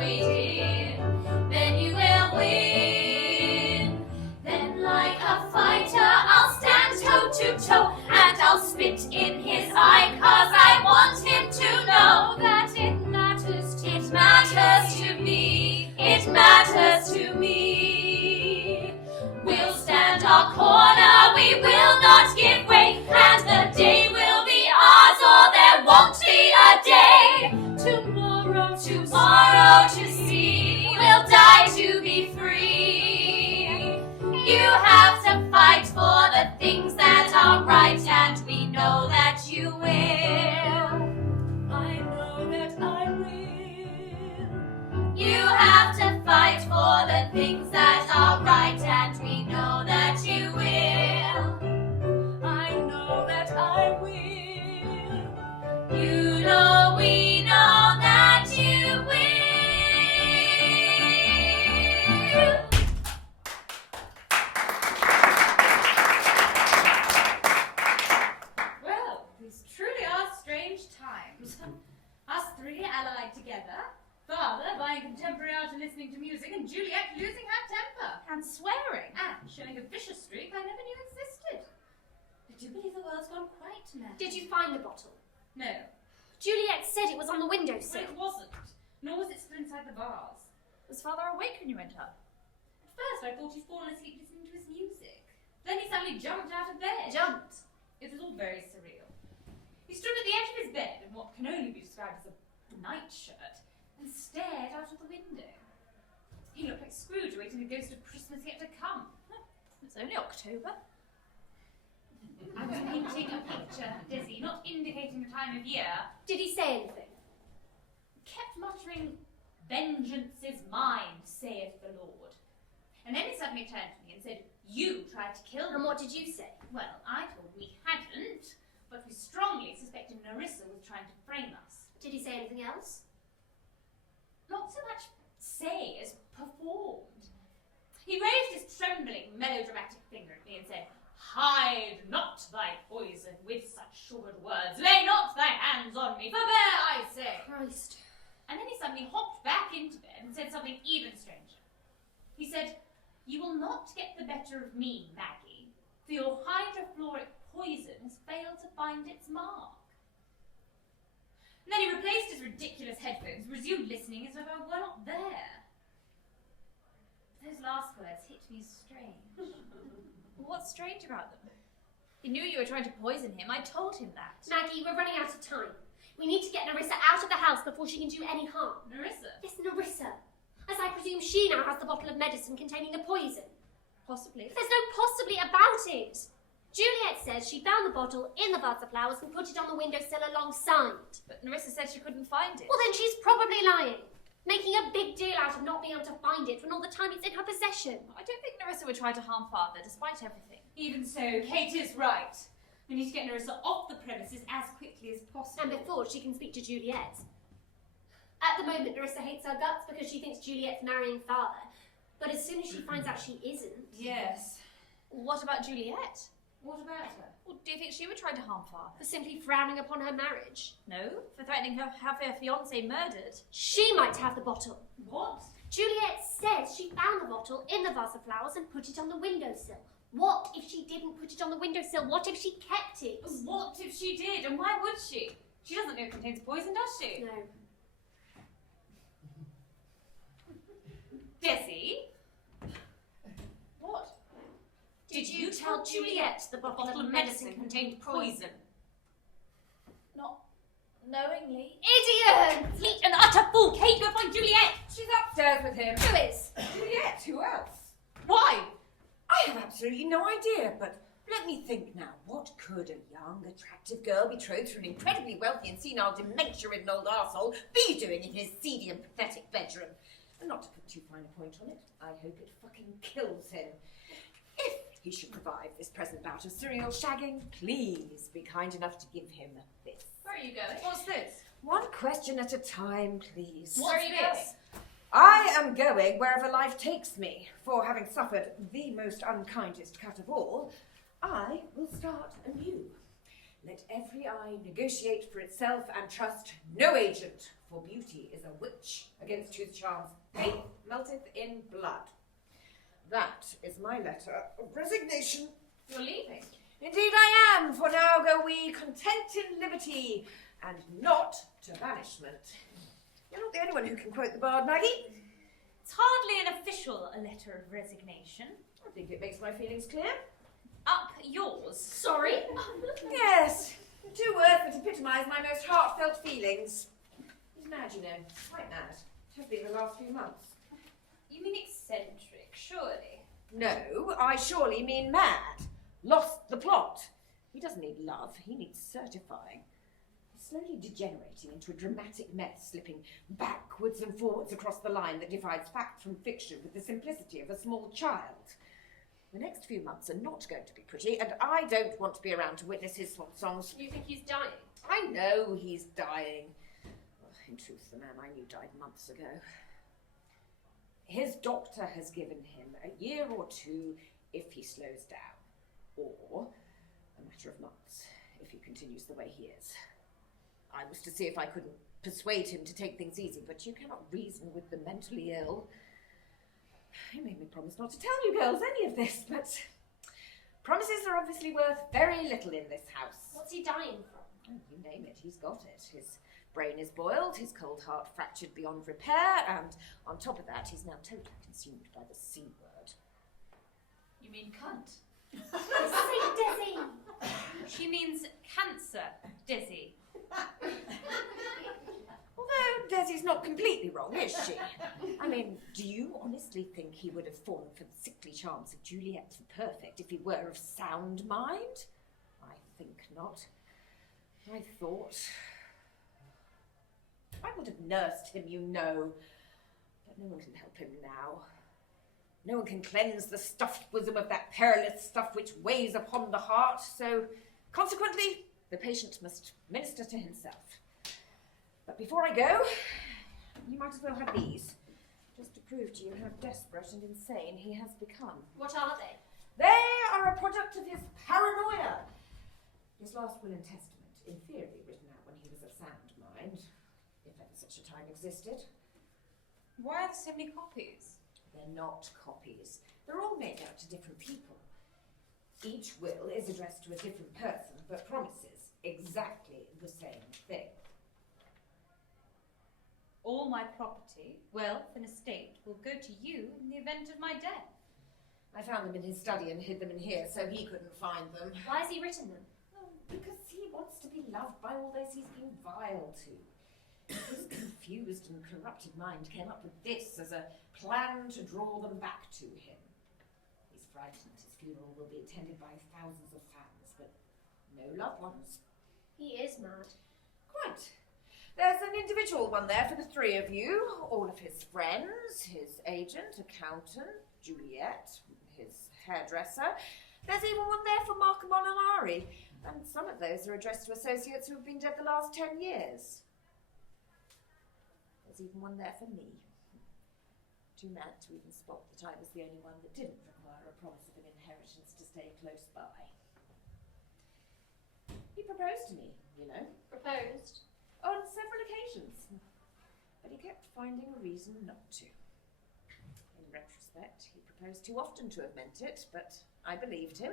persuaded, then you will win. Then like a fighter I'll stand toe to toe, and I'll spit in his eye, 'cause I want him to know that it matters to me. It matters to me. It matters to me. We'll stand our corner, we will not give way, and the day will be ours or there won't be a day. Tomorrow to see, we'll die to be free. You have to fight for the things that are right, and we know that you will. I know that I will. You have to fight for the things that are right, and we know that you will. I know that I will. You know we know that you will. Well, these truly are strange times. Us three allied together, father buying contemporary art and listening to music, and Juliet losing her temper. And swearing. And showing a vicious streak I never knew existed. I do believe the world's gone quite mad. Did you find the bottle? No. Juliet said it was on the Well, windowsill. it wasn't. Nor was it still inside the vase. Was father awake when you went up? At first I thought he'd fallen asleep listening to his music. Then he suddenly jumped out of bed. Jumped. It was all very surreal. He stood at the edge of his bed in what can only be described as a nightshirt and stared out of the window. He looked like Scrooge awaiting the ghost of Christmas yet to come. It's only October. I was painting a picture, Dizzy, not indicating the time of year. Did he say anything? Kept muttering, "Vengeance is mine, saith the Lord." And then he suddenly turned to me and said, "You tried to kill And me." what did you say? Well, I told we hadn't, but we strongly suspected Nerissa was trying to frame us. Did he say anything else? Not so much say as performed. He raised his trembling, melodramatic finger at me and said, "Hide not thy poison with such sugared words. Lay not thy hands on me. Forbear, I say." Christ. And then he suddenly hopped back into bed and said something even stranger. He said, "You will not get the better of me, Maggie, for your hydrofluoric poison has failed to find its mark." And then he replaced his ridiculous headphones, resumed listening as if I were not there. Those last words hit me strange. What's strange about them? He knew you were trying to poison him. I told him that. Maggie, we're running out of time. We need to get Nerissa out of the house before she can do any harm. Nerissa? Yes, Nerissa. As I presume she now has the bottle of medicine containing the poison. Possibly. There's no possibly about it. Juliet says she found the bottle in the vase of flowers and put it on the windowsill alongside. But Nerissa said she couldn't find it. Well, then she's probably lying. Making a big deal out of not being able to find it when all the time it's in her possession. I don't think Nerissa would try to harm father, despite everything. Even so, Kate is right. We need to get Nerissa off the premises as quickly as possible. And before she can speak to Juliet. At the moment, Nerissa hates her guts because she thinks Juliet's marrying father. But as soon as she finds out she isn't... Yes. What about Juliet? What about her? Well, do you think she would try to harm father? For simply frowning upon her marriage. No, for threatening her have her fiancé murdered. She might have the bottle. What? Juliet says she found the bottle in the vase of flowers and put it on the windowsill. What if she didn't put it on the windowsill? What if she kept it? What if she did? And why would she? She doesn't know it contains poison, does she? No. Desi? What? Did you tell Juliet the bottle of medicine contained poison? Not knowingly. Idiot! Complete and utter fool! Kate, go find Juliet! She's upstairs with him. Who is? Juliet, who else? Why? I have absolutely no idea, but let me think now. What could a young, attractive girl betrothed to an incredibly wealthy and senile, dementia-ridden old arsehole be doing in his seedy and pathetic bedroom? And not to put too fine a point on it, I hope it fucking kills him. If he should revive this present bout of serial shagging, please be kind enough to give him this. Where are you going? What's this? One question at a time, please. Where are you going? I am going wherever life takes me. For having suffered the most unkindest cut of all, I will start anew. Let every eye negotiate for itself and trust no agent for beauty is a witch, against whose charms faith melteth in blood. That is my letter of resignation. You're leaving. Indeed I am, for now go we content in liberty, and not to banishment. You're not the only one who can quote the bard, Maggie. It's hardly an official letter of resignation. I think it makes my feelings clear. Up yours. Sorry? Yes, two words that epitomise my most heartfelt feelings. He's mad, you know, quite mad. Has been the last few months. You mean eccentric, surely? No, I surely mean mad. Lost the plot. He doesn't need love, he needs certifying. He's slowly degenerating into a dramatic mess, slipping backwards and forwards across the line that divides fact from fiction with the simplicity of a small child. The next few months are not going to be pretty, and I don't want to be around to witness his swan songs. You think he's dying? I know he's dying. Well, in truth, the man I knew died months ago. His doctor has given him a year or two if he slows down, or a matter of months if he continues the way he is. I was to see if I couldn't persuade him to take things easy, but you cannot reason with the mentally ill. He made me promise not to tell you girls any of this, but promises are obviously worth very little in this house. What's he dying from? Oh, you name it, he's got it. His brain is boiled, his cold heart fractured beyond repair, and on top of that, he's now totally consumed by the C word. You mean cunt? See, Dizzy. She means cancer, Dizzy. Although Desi's not completely wrong, is she? I mean, do you honestly think he would have fallen for the sickly charms of Juliet the Perfect if he were of sound mind? I think not. I thought... I would have nursed him, you know. But no one can help him now. No one can cleanse the stuffed bosom of that perilous stuff which weighs upon the heart, so consequently, the patient must minister to himself. But before I go, you might as well have these, just to prove to you how desperate and insane he has become. What are they? They are a product of his paranoia. His last will and testament, in theory written out when he was of sound mind, if ever such a time existed. Why are there so many copies? They're not copies. They're all made out to different people. Each will is addressed to a different person, but promises exactly the same thing. All my property, wealth, and estate will go to you in the event of my death. I found them in his study and hid them in here so he couldn't find them. Why has he written them? Well, because he wants to be loved by all those he's been vile to. His confused and corrupted mind came up with this as a plan to draw them back to him. He's frightened his funeral will be attended by thousands of fans, but no loved ones. He is mad. Quite. There's an individual one there for the three of you, all of his friends, his agent, accountant, Juliet, his hairdresser. There's even one there for Marco Molinari, and some of those are addressed to associates who have been dead the last 10 years. There's even one there for me. Too mad to even spot that I was the only one that didn't require a promise of an inheritance to stay close by. He proposed to me, you know. Proposed? On several occasions, but he kept finding a reason not to. In retrospect, he proposed too often to have meant it, but I believed him,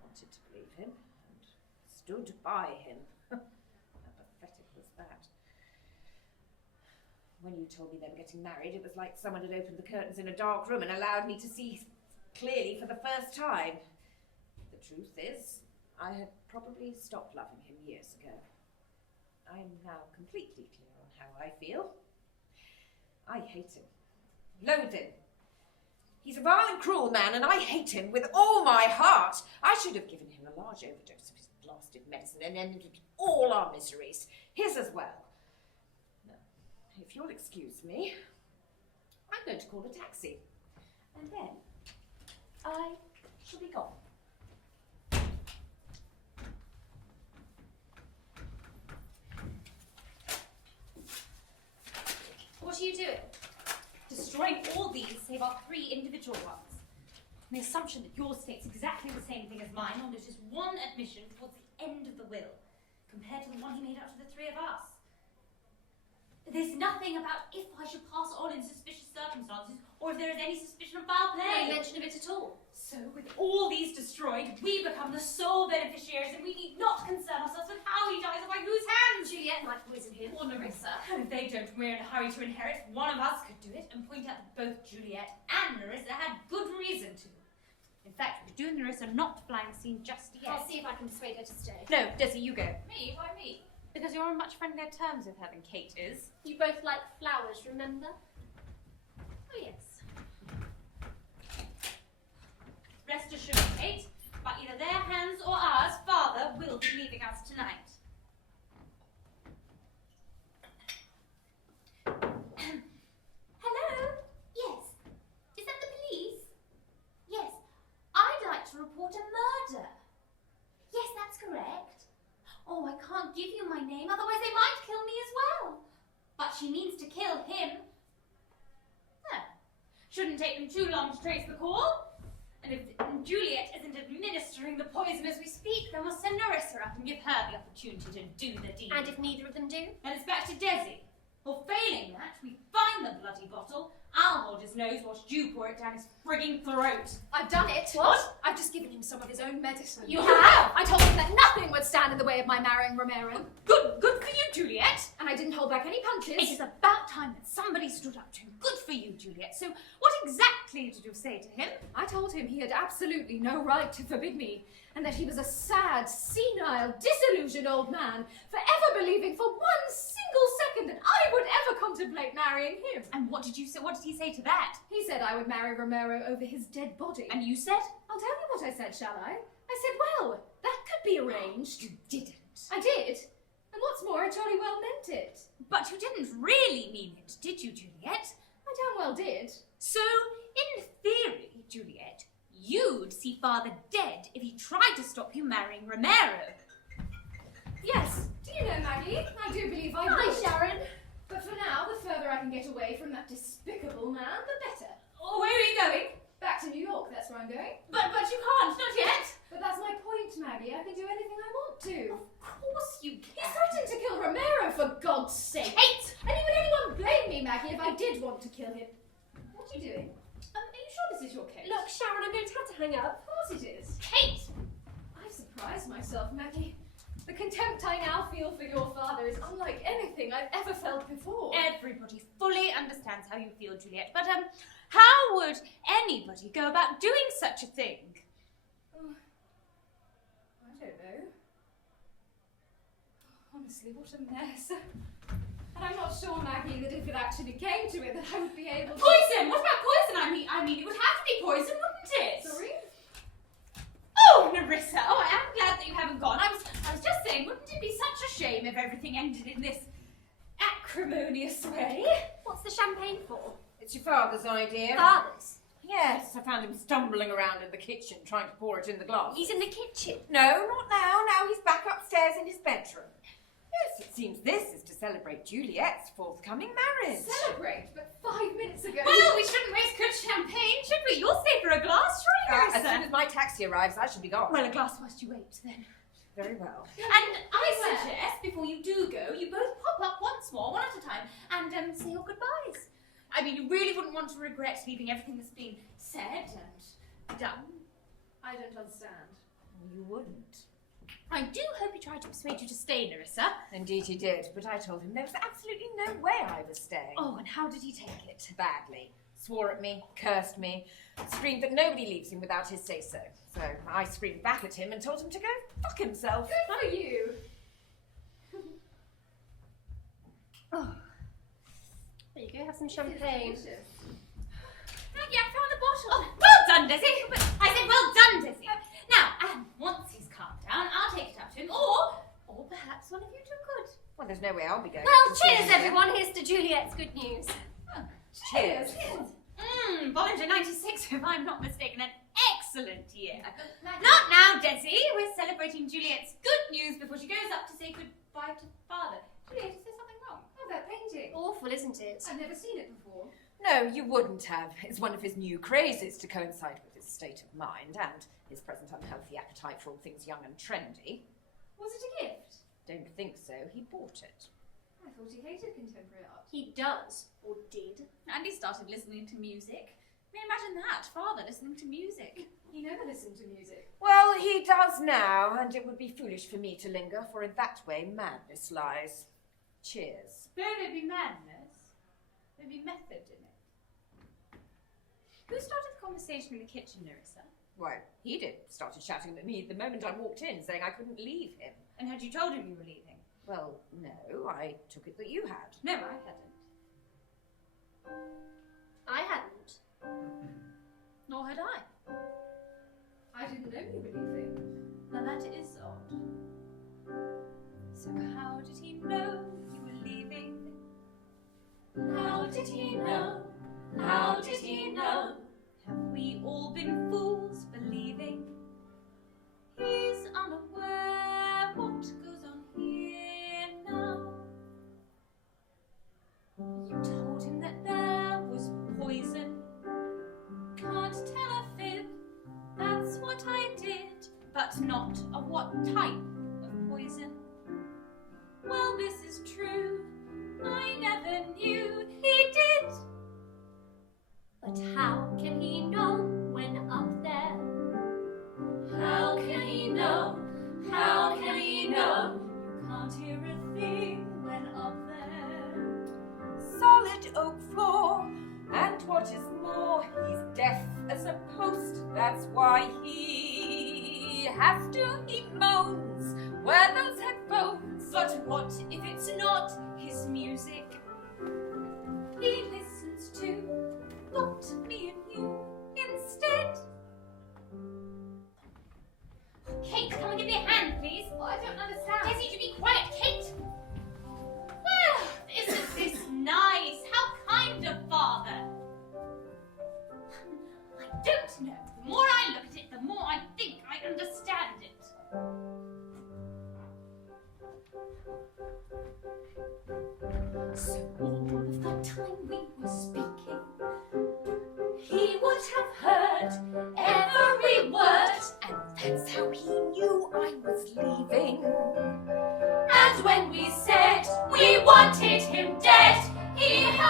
wanted to believe him, and stood by him. How pathetic was that? When you told me they were getting married, it was like someone had opened the curtains in a dark room and allowed me to see clearly for the first time. The truth is, I had probably stopped loving him years ago. I am now completely clear on how I feel. I hate him. Loathe him. He's a vile and cruel man, and I hate him with all my heart. I should have given him a large overdose of his blasted medicine and ended all our miseries, his as well. Now, if you'll excuse me, I'm going to call a taxi, and then I shall be gone. What are you doing? Destroying all these save our 3 individual ones. And the assumption that yours states exactly the same thing as mine on just one admission towards the end of the will, compared to the one he made out to the 3 of us. There's nothing about if I should pass on in suspicious circumstances, or if there is any suspicion of foul No play. mention of it at all. So, with all these destroyed, we become the sole beneficiaries, and we need not concern ourselves with how he dies or by whose hands. Juliet might poison him. Or Nerissa. And if they don't, we're in a hurry to inherit. One of us could do it and point out that both Juliet and Nerissa had good reason to. In fact, we could do Nerissa not flying the scene just yet. I'll see if I can persuade her to stay. No, Desi, you go. Me? Why me? Because you're on much friendlier terms with her than Kate is. You both like flowers, remember? Oh, yes. Rest assured, Kate, by either their hands or ours, Father will be leaving us tonight. Hello? Yes. Is that the police? Yes. I'd like to report a murder. Yes, that's correct. Oh, I can't give you my name, otherwise they might kill me as well. But she means to kill him. Shouldn't take them too long to trace the call. And if Juliet isn't administering the poison as we speak, then we'll send Nerissa up and give her the opportunity to do the deed. And if neither of them do? Then it's back to Desi. Or failing that, we find the bloody bottle, I'll hold his nose whilst you pour it down his frigging throat. I've done it. What? I've just given him some of his own medicine. You have? I told him that nothing would stand in the way of my marrying Romero. Good for you, Juliet. And I didn't hold back any punches. It is about time that somebody stood up to him. Good for you, Juliet. So what exactly did you say to him? I told him he had absolutely no right to forbid me, and that he was a sad, senile, disillusioned old man, forever believing for one single second that I would ever contemplate marrying him. And what did you say? What did he say to that? He said I would marry Romero over his dead body. And you said? I'll tell you what I said, shall I? I said, well, that could be arranged. You didn't. I did. And what's more, I jolly well meant it. But you didn't really mean it, did you, Juliet? I damn well did. So, in theory, Juliet, you'd see Father dead if he tried to stop you marrying Romero. Yes. Do you know, Maggie? I do believe I Hi, would. Sharon. But for now, the further I can get away from that despicable man, the better. Oh, where are you going? Back to New York, that's where I'm going. But you can't, not yet. But that's my point, Maggie. I can do anything I want to. Of course you He can. threatened to kill Romero, for God's sake. Kate! And would anyone blame me, Maggie, if I did want to kill him? What are you doing? Are you sure this is your case? Look, Sharon, I'm going to have to hang up. Of course it is. Kate! I've surprised myself, Maggie. The contempt I now feel for your father is unlike anything I've ever felt before. Everybody fully understands how you feel, Juliet, but how would anybody go about doing such a thing? Oh, I don't know. Honestly, what a mess. And I'm not sure, Maggie, that if it actually came to it, that I would be able to... Poison! What about poison? I mean, it would have to be poison, wouldn't it? Sorry? Oh, Nerissa! Oh, I am glad that you haven't gone. I was just saying, wouldn't it be such a shame if everything ended in this acrimonious way? What's the champagne for? It's your father's idea. Father's. Yes, I found him stumbling around in the kitchen trying to pour it in the glass. He's in the kitchen. No, not now. Now he's back upstairs in his bedroom. Yes, it seems this is to celebrate Juliet's forthcoming marriage. Celebrate, but 5 minutes ago... Well, we shouldn't waste good champagne, should we? You'll stay for a glass, surely, As soon Nerissa? as my taxi arrives, I shall be gone. Well, a glass whilst you wait, then. Very well. And I suggest, before you do go, you both pop up once more, one at a time, and say your goodbyes. I mean, you really wouldn't want to regret leaving everything that's been said and done. I don't understand. You wouldn't. I do hope he tried to persuade you to stay, Nerissa. Indeed he did, but I told him there was absolutely no way I was staying. Oh, and how did he take it? Badly. Swore at me, cursed me, screamed that nobody leaves him without his say-so. So I screamed back at him and told him to go fuck himself. Good for you. There you go, have some champagne. Maggie, I found the bottle. Oh, well done, Desi. But I said well done, Desi. Now, once he's calmed down, I'll take it up to him, or perhaps one of you two could. Well, there's no way I'll be going. Well, to see cheers, him. everyone. Here's to Juliet's good news. Cheers. Bollinger 96, if I'm not mistaken, an excellent year. Not now, Desi. We're celebrating Juliet's good news before she goes up to say goodbye to Father. Juliet, is there something wrong? Oh, that painting. Awful, isn't it? I've never seen it before. No, you wouldn't have. It's one of his new crazes to coincide with his state of mind and his present unhealthy appetite for all things young and trendy. Was it a gift? Don't think so. He bought it. I thought he hated contemporary art. He does, or did. Andy started listening to music. I mean, imagine that, father listening to music. He never listened to music. Well, he does now, and it would be foolish for me to linger, for in that way madness lies. Cheers. There'd be madness. There'd be method in it. Who started the conversation in the kitchen, Nerissa? Why, he did. Started shouting at me the moment I walked in, saying I couldn't leave him. And had you told him you were leaving? Well, no, I took it that you had. No, I hadn't. I hadn't. Nor had I. I didn't know you were leaving. Now that is odd. So how did he know you were leaving? How did he know? How did he know? Have we all been fools believing he's unaware what goes on here now? You told him that there was poison. Can't tell a fib, that's what I did, but not of what type of poison. Well, this is true, I never knew he did. But how can he know when up there? How can he know? How can he know? You can't hear a thing when up there. Solid oak floor, and what is more, he's deaf as a post. That's why he moans, wear those headphones. But what if it's not his music? He listens to not me and you instead. Kate, come and give me a hand, please. Well, I don't understand. Jessie, you be quiet, Kate. Well, isn't this nice? How kind of father. I don't know. The more I look at it, the more I think I understand it. So all of the time we were speaking, he would have heard every word, And that's how he knew I was leaving. and when we said we wanted him dead, he heard.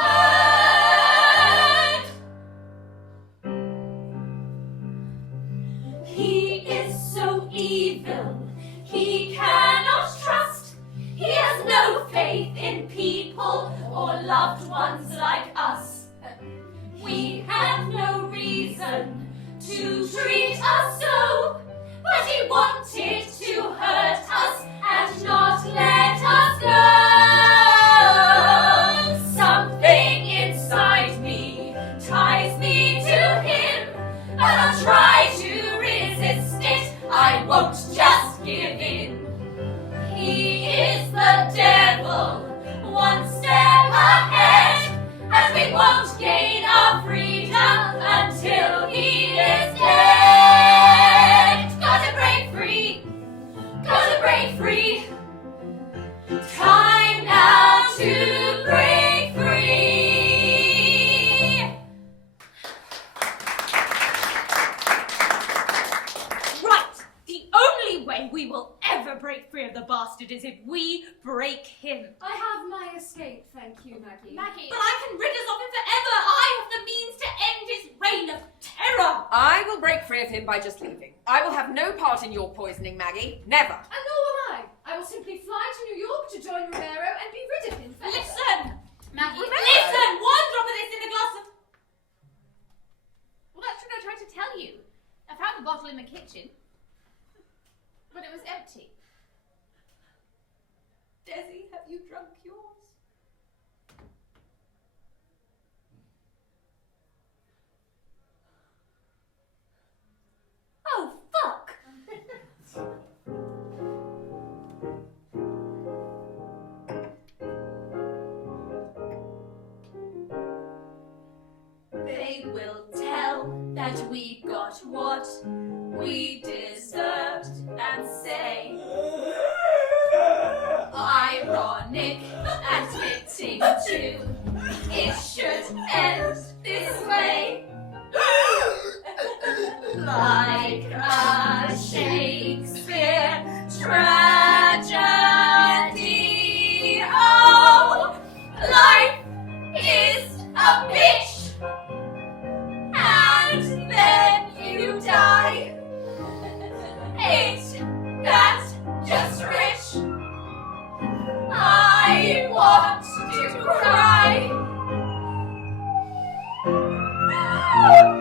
He is so evil, he cannot trust. He has no faith in people or loved ones like us. We have no reason to treat us so, but he wanted to hurt us and not let us go. Something inside me ties me to him, but I'll try to resist it. I won't just give in. He is the devil, one step ahead, and we won't gain our freedom until he is dead. Gotta break free, gotta break free. Time now to break free. Right! The only way we will ever break free of the bastard is if we break him. I have my escape, thank you, Maggie. Maggie. But I can rid us of him forever. I have the means to end his reign of terror. I will break free of him by just leaving. I will have no part in your poisoning, Maggie. Never. And nor will I. I will simply fly to New York to join Romero and be rid of him forever. Listen, Maggie. listen. One drop of this in a glass of. Well, that's what I tried to tell you. I found the bottle in the kitchen, but it was empty. Desi, have you drunk yours? Oh, fuck. They will tell that we got what we deserved and say ironic and fitting too. It should end this way, like a Shakespeare tragedy. Oh, Oh,